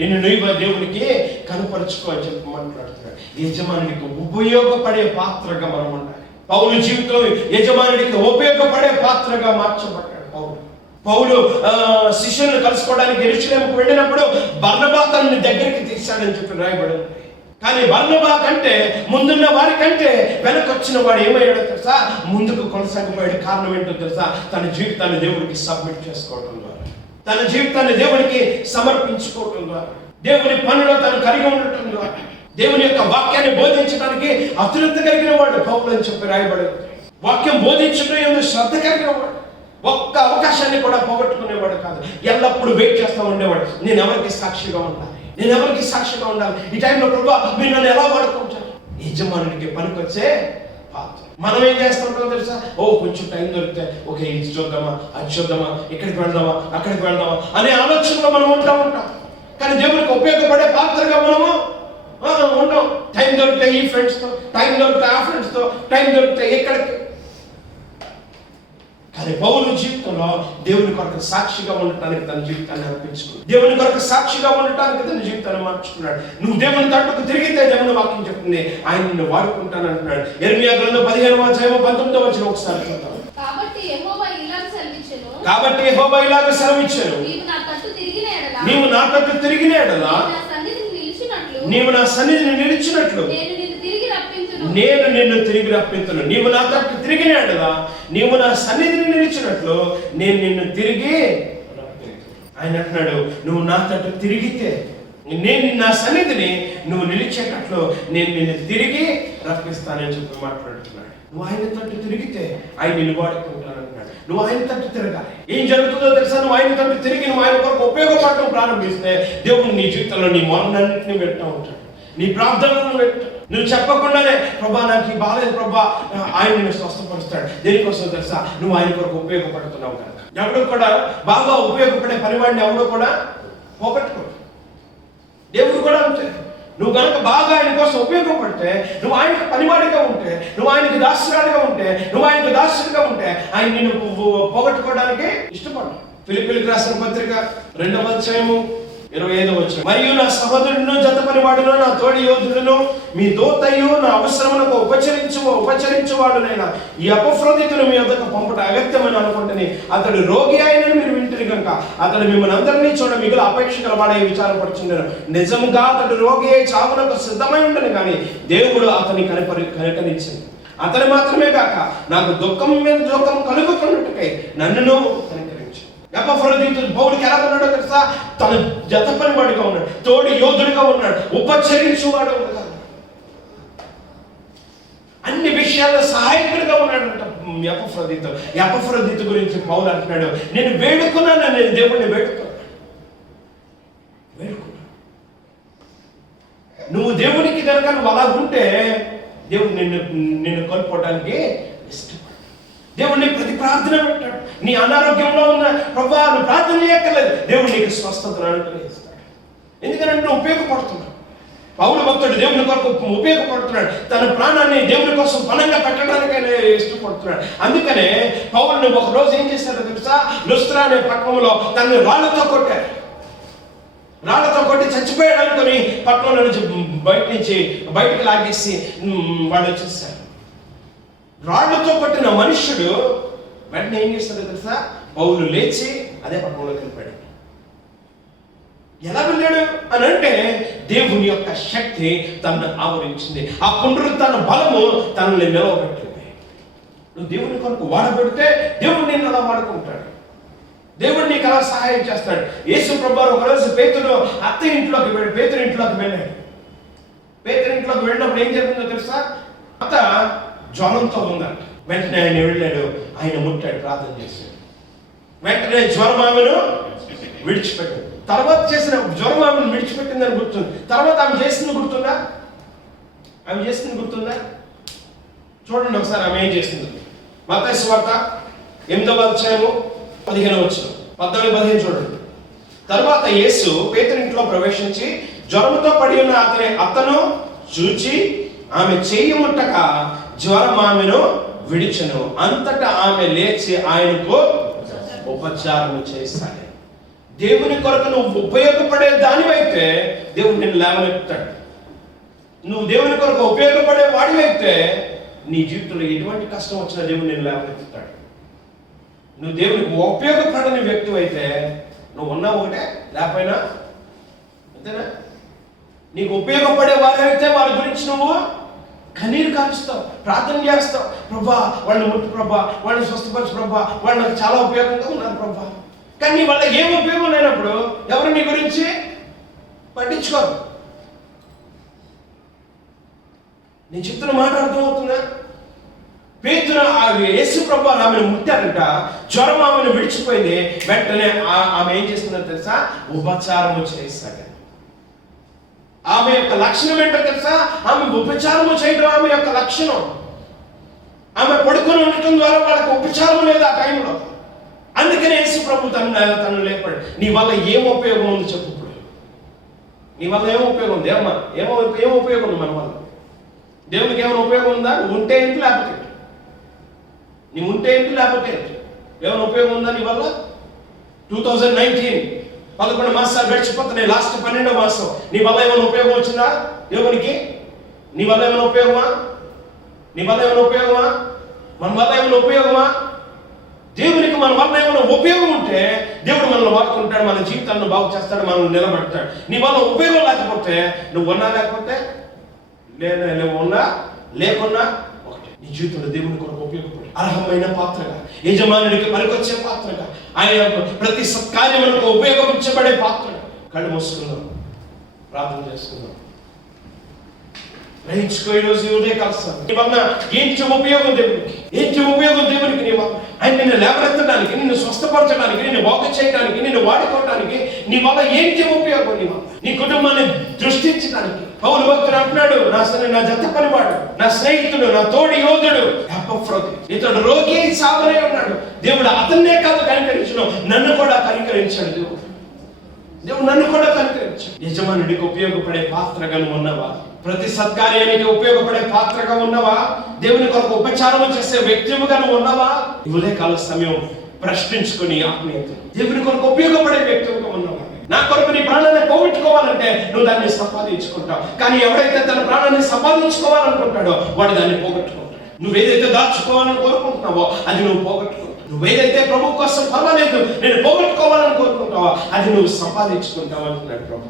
నిన్ను నీవే దేవునికి కనపరుచుకో అని చెప్పి మాట్లాడుతున్నాడు. యజమానుడికి ఉపయోగపడే పాత్రగా మనం ఉండాలి. పౌలు జీవితం యజమానుడికి ఉపయోగపడే పాత్రగా మార్చబడ్డాడు. పౌలు శిష్యులను కలుసుకోవడానికి యెరూషలేముకు వెళ్ళినప్పుడు బర్నబా తనని దగ్గరికి తీశాడని చెప్పి రాయబడింది. కానీ బర్నబా కంటే ముందున్న వారి కంటే వెనకొచ్చిన వాడు ఏమయ్యాడో తెలుసా? ముందుకు కొనసాగిపోయాడు. కారణం ఏంటో తెలుసా? తన జీవితాన్ని దేవుడికి సబ్మిట్ చేసుకోవడం ద్వారా, తన జీవితాన్ని దేవుడికి సమర్పించుకోవడం ద్వారా, దేవుని పనిలో తను కలిగి ఉండటం ద్వారా, దేవుని యొక్క వాక్యాన్ని బోధించడానికి అతులత కలిగిన వాడు పౌలు అని చెప్పి రాయబడింది. వాక్యం బోధించడం ఎందుకు శ్రద్ధ కలిగిన వాడు. ఒక్క అవకాశాన్ని కూడా పోగొట్టుకునేవాడు కాదు. ఎల్లప్పుడూ వెయిట్ చేస్తూ ఉండేవాడు. నేను ఎవరికి సాక్షిగా ఉండాలి, నేను ఎవరికి సాక్షిగా ఉండాలి. ఈ టైంలో ప్రభువా మీరు నన్ను ఎలా వాడుకుంటారు? యజమానుడికి పనికొచ్చే పాత్ర. మనం ఏం చేస్తుంటామో తెలుసా? కొంచెం టైం దొరికితే ఇది చూద్దామా, అది చూద్దామా, ఇక్కడికి వెళ్దామా, అక్కడికి వెళ్దామా అనే ఆలోచనలో మనం ఉంటాం. కానీ దేవునికి ఉపయోగపడే పాత్రగా మనము ఉంటాం. టైం దొరికితే ఈ ఫ్రెండ్స్తో, టైం దొరికితే ఆ ఫ్రెండ్స్తో, టైం దొరికితే ఎక్కడికి. కానీ పౌలు జీవితంలో దేవుని కొరకు సాక్షిగా ఉండటానికి తన జీవితాన్ని అర్పించుకున్నాడు. దేవుని కొరకు సాక్షిగా ఉండటానికి తన జీవితాన్ని మార్చుకున్నాడు. నువ్వు దేవుని తట్టుకు తిరిగితే దేవుని వాక్యం చెప్తుంది ఆయన నిన్ను వాడుకుంటాను అంటున్నాడు. యెర్మీయా గ్రంథం 15:19 ఒకసారి చూద్దాం. కాబట్టి యెహోవా ఇలాగ సెలవిచ్చాను, నీవు నా తట్టు తిరిగిన ఎడల నీవు నా సన్నిధిని నిలిచినట్లు నేను నిన్ను తిరిగి రప్పించును. నీవు నా తట్టు తిరిగిన ఎడల నీవు నా సన్నిధిని నిలిచినట్లు నేను నిన్ను తిరిగి ఆయన అంటున్నాడు, నువ్వు నా తట్టు తిరిగితే నేను నా సన్నిధిని నువ్వు నిలిచేటట్లు నేను నిన్ను తిరిగి రప్పిస్తానని చెప్పి మాట్లాడుతున్నాడు. నువ్వు ఆయన తట్టు తిరిగితే ఆయన నిన్ను వాడుకుంటాను అంటున్నాడు. నువ్వు ఆయన తట్టు తిరగాలి. ఏం జరుగుతుందో తెలుసా? నువ్వు ఆయన తట్టు తిరిగి నువ్వు ఆయన కొరకు ఉపయోగపడటం ప్రారంభిస్తే దేవుడు నీ జీవితంలో నీ మొరలన్నింటినీ పెడతా ఉంటాడు, నీ ప్రార్థనలను పెట్టు. నువ్వు చెప్పకుండానే ప్రభా నాకు ఈ బాలేదు ప్రభా, ఆయన నిన్ను స్వస్థపరుస్తాడు. దేనికోసం తెలుసా? నువ్వు ఆయన కొరకు ఉపయోగపడుతున్నావు కనుక. ఎవడు కూడా బాగా ఉపయోగపడే పనివాడిని ఎవడు కూడా పోగొట్టుకోడు. దేవుడు కూడా అంతే. నువ్వు కనుక బాగా ఆయన కోసం ఉపయోగపడితే, నువ్వు ఆయనకు పనివాడిగా ఉంటే, నువ్వు ఆయనకి దాసురాడిగా ఉంటే, నువ్వు ఆయనకు దాసుడిగా ఉంటే ఆయన నిన్ను పోగొట్టుకోవడానికి ఇష్టపడు. ఫిలిప్పీయులకు రాసిన పత్రిక 2:25 మరియు నా సహోదరుడును జత పనివాడును నా తోడి యోధుడును మీ దూతయు నా అవసరములకు ఉపచరించువాడునైనా ఈ అపఫ్రోదితును మీ వద్దకు పంపట అగత్యమని అనుకుంటుని అతడు రోగి అయినని మీరు వింటుని కనుక అతడు మిమ్మల్ని అందరినీ చూడ మిగులు అపేక్ష గలవాడే విచారపడుచున్నాను. నిజముగా అతడు రోగి అయి చావునకు సిద్ధమై ఉండను కానీ దేవుడు అతని కనికరించింది. అతను మాత్రమే కాక నాకు దుఃఖం మీద దుఃఖం కలుగుతున్నట్టుకై నన్నును ఎపఫ్రోదితు పౌలుకి ఎలా ఉన్నాడో తెలుసా? తన జత పనివాడిగా ఉన్నాడు, తోడి యోధుడిగా ఉన్నాడు, ఉపచరించువాడు ఉన్నాడు, అన్ని విషయాల్లో సహాయకుడిగా ఉన్నాడంట ఎపఫ్రోదితు. ఎపఫ్రోదితు గురించి పౌలు అంటున్నాడు, నేను వేడుకున్నాను, నేను దేవుడిని వేడుకున్నాను. నువ్వు దేవునికి కనుక నువ్వు అలా ఉంటే దేవుడు నిన్ను కోల్పోవడానికి ఇష్టపడు. దేవుడు ప్రతి ప్రార్థన పెట్టాడు. నీ అనారోగ్యంలో ఉన్న ప్రభా నువ్వు ప్రార్థన చేయక్కర్లేదు, దేవుడు నీకు స్వస్థతను అనుగ్రహిస్తాడు. ఎందుకంటే నువ్వు ఉపయోగపడుతున్నావు. పౌలు భక్తుడు దేవుని కొరకు ఉపయోగపడుతున్నాడు. తన ప్రాణాన్ని దేవుని కోసం బలంగా పెట్టడానికైనా ఇష్టపడుతున్నాడు. అందుకనే పౌలుని ఒక రోజు ఏం చేశాడో తెలుసా? లుస్త్రా అనే పట్టణంలో తనని రాళ్లతో కొట్టారు. రాళ్లతో కొట్టి చచ్చిపోయాడు అనుకుని పట్టణంలో నుంచి బయటికి లాగేసి వాళ్ళు వచ్చేసారు. రాళ్లతో కొట్టిన మనుష్యుడు వెంటనే ఏం చేస్తాడో తెలుసా? పౌలు లేచి అదే పట్టణంలోకి వెళ్ళిపోయాడు. ఎలా వెళ్ళాడు అని అంటే దేవుని యొక్క శక్తి తనను ఆవరించింది. ఆ పునరుత్థాన బలము తనని నిలవబెట్టింది. నువ్వు దేవుని కొరకు వాడబెడితే దేవుడు నిన్ను అలా వాడుకుంటాడు. దేవుడు నీకు అలా సహాయం చేస్తాడు. యేసు ప్రభువారు ఒకరోజు పేతురు ఇంట్లోకి వెళ్ళాడు. పేతురు ఇంట్లోకి వెళ్ళినప్పుడు ఏం జరిగిందో తెలుసా? అత్త జ్వరంతో ఉందంట. వెంటనే ఆయన వెళ్ళాడు, ఆయన ముట్టాడు, ప్రార్థన చేశాడు. వెంటనే జ్వరం ఆమెను విడిచిపెట్టాడు. తర్వాత చేసిన జ్వరం ఆమెను విడిచిపెట్టిందని గుర్తుంది. తర్వాత ఆమె చేసింది గుర్తుందా? చూడండి ఒకసారి ఆమె ఏం చేసింది. మత్తయి సువార్త 8:15 చూడండి. తర్వాత యేసు పేతురు ఇంట్లో ప్రవేశించి జ్వరంతో పడి ఉన్న అతను చూచి ఆమె చెయ్యి ముట్టక జ్వరం ఆమెను విడిచెను. అంతటా ఆమె లేచి ఆయనకు ఉపచారం చేశాడు. దేవుని కొరకు నువ్వు ఉపయోగపడే దానివైతే దేవుడు నిన్ను లేవనెత్తాడు. నువ్వు దేవుని కొరకు ఉపయోగపడే వాడివైతే నీ జీవితంలో ఎటువంటి కష్టం వచ్చినా దేవుడు నిన్ను లేవనెత్తుతాడు. నువ్వు దేవునికి ఉపయోగపడని వ్యక్తి అయితే నువ్వు ఉన్నా ఒకటే, లేకపోయినా అంతేనా? నీకు ఉపయోగపడే వారైతే వాళ్ళ గురించి నువ్వు కన్నీరు కాలుస్తావు, ప్రార్థన చేస్తావు. ప్రభా వాళ్ళని ముట్టు ప్రభా, వాళ్ళని స్వస్థపరచు ప్రభా, వాళ్ళు నాకు చాలా ఉపయోగంగా ఉన్నారు ప్రభా. కానీ వాళ్ళ ఏం ఉపయోగం లేనప్పుడు ఎవరు నీ గురించి పట్టించుకోరు. నేను చెప్తున్న మాట అర్థమవుతుందా? పేతురు యేసు ప్రభు ఆమెను ముట్టారంట, జ్వరం ఆమెను విడిచిపోయింది. వెంటనే ఆమె ఏం చేస్తుందో తెలుసా? ఉపచారము చేశాడు. ఆమె యొక్క లక్షణం ఏంటో తెలుసా? ఆమె ఉపచారము చేయడం ఆమె యొక్క లక్షణం. ఆమె పడుకొని ఉండటం ద్వారా వాళ్ళకి ఉపచారం లేదు ఆ టైంలో. అందుకనే యేసు ప్రభు తను లేపాడు. నీ వల్ల ఏం ఉపయోగం ఉంది చెప్పు. ఇప్పుడు నీ వల్ల ఏం ఉపయోగం ఉంది? ఏం ఉపయోగం ఉంది మన వల్ల? దేవునికి ఏమైనా ఉపయోగం ఉందా? నువ్వు ఉంటే ఏంటి, లేకపోతే నీ ఉంటే ఏంటి, లేకపోతే ఏమైనా ఉపయోగం ఉందా నీ వల్ల? 2019 11 మాసాలు గడిచిపోతున్నాయి, లాస్ట్ 12వ మాసం. నీ వల్ల ఏమైనా ఉపయోగం వచ్చిందా దేవునికి? నీ వల్ల ఏమైనా ఉపయోగమా? నీ వల్ల ఏమైనా ఉపయోగమా? మన వల్ల ఏమైనా ఉపయోగమా? దేవునికి మన వల్ల ఏమైనా ఉపయోగం ఉంటే దేవుడు మనల్ని వాడుకుంటాడు, మన జీవితాన్ని బాగు చేస్తాడు, మనల్ని నిలబెడతాడు. నీ వల్ల ఉపయోగం లేకపోతే, నువ్వు ఉన్నా లేకపోతే ఉన్నా లేకున్నా ఒకటే. నీ జీవితంలో దేవుని కొరకు ఉపయోగపడి అర్హమైన పాత్రగా, యజమానుడికి పనికొచ్చే పాత్రగా, ఆయన ప్రతి సత్కార్యములకు ఉపయోగించబడే పాత్రగా. కళ్ళు మూసుకుందాం, ప్రార్థన చేసుకుందాం. గ్రహించుకో, ఈరోజు ఉదయ కలుస్తాను. నీ వల్ల ఏంటి ఉపయోగం దేవునికి? ఏంటి ఉపయోగం దేవునికి? నీ వల్ల ఆయన నిన్ను లేవనెత్తడానికి, నిన్ను స్వస్థపరచడానికి, నిన్ను బాగు చేయడానికి, నిన్ను వాడుకోవడానికి నీ వల్ల ఏంటి ఉపయోగం? నీ వల్ల నీ కుటుంబాన్ని దృష్టించడానికి. పౌలు భక్తుడు అంటున్నాడు, నా జత పనివాడు, నా స్నేహితుడు, నా తోడి యోధుడు ఇతడు రోగి సావనే ఉన్నాడు. దేవుడు అతన్నే కాదు కనికరించను, నన్ను కూడా కనికరించాడు. దేవుడు నన్ను కూడా కనికరించాడు. యజమానుడికి ఉపయోగపడే పాత్రగా నువ్వు ఉన్నవా? ప్రతి సత్కార్యానికి ఉపయోగపడే పాత్రగా ఉన్నవా? దేవుని కొరకు ఉపచారం చేసే వ్యక్తిగా నువ్వు ఉన్నవా? ఇవే కాల సమయం ప్రశ్నించుకుని ఆత్మీయత దేవుని కొరకు ఉపయోగపడే వ్యక్తిగా ఉన్నవా? నా కొరకు నీ ప్రాణాన్ని పోగొట్టుకోవాలంటే నువ్వు దాన్ని సంపాదించుకుంటావు. కానీ ఎవడైతే తన ప్రాణాన్ని సంపాదించుకోవాలనుకుంటాడో వాడు దాన్ని పోగొట్టుకుంటాడు. నువ్వేదైతే దాచుకోవాలని కోరుకుంటున్నావో అది నువ్వు పోగొట్టుకుంటావు. నువ్వేదైతే ప్రభు కోసం పర్వాలేదు నేను పోగొట్టుకోవాలని కోరుకుంటావో అది నువ్వు సంపాదించుకుంటావు అంటున్నాడు ప్రభు.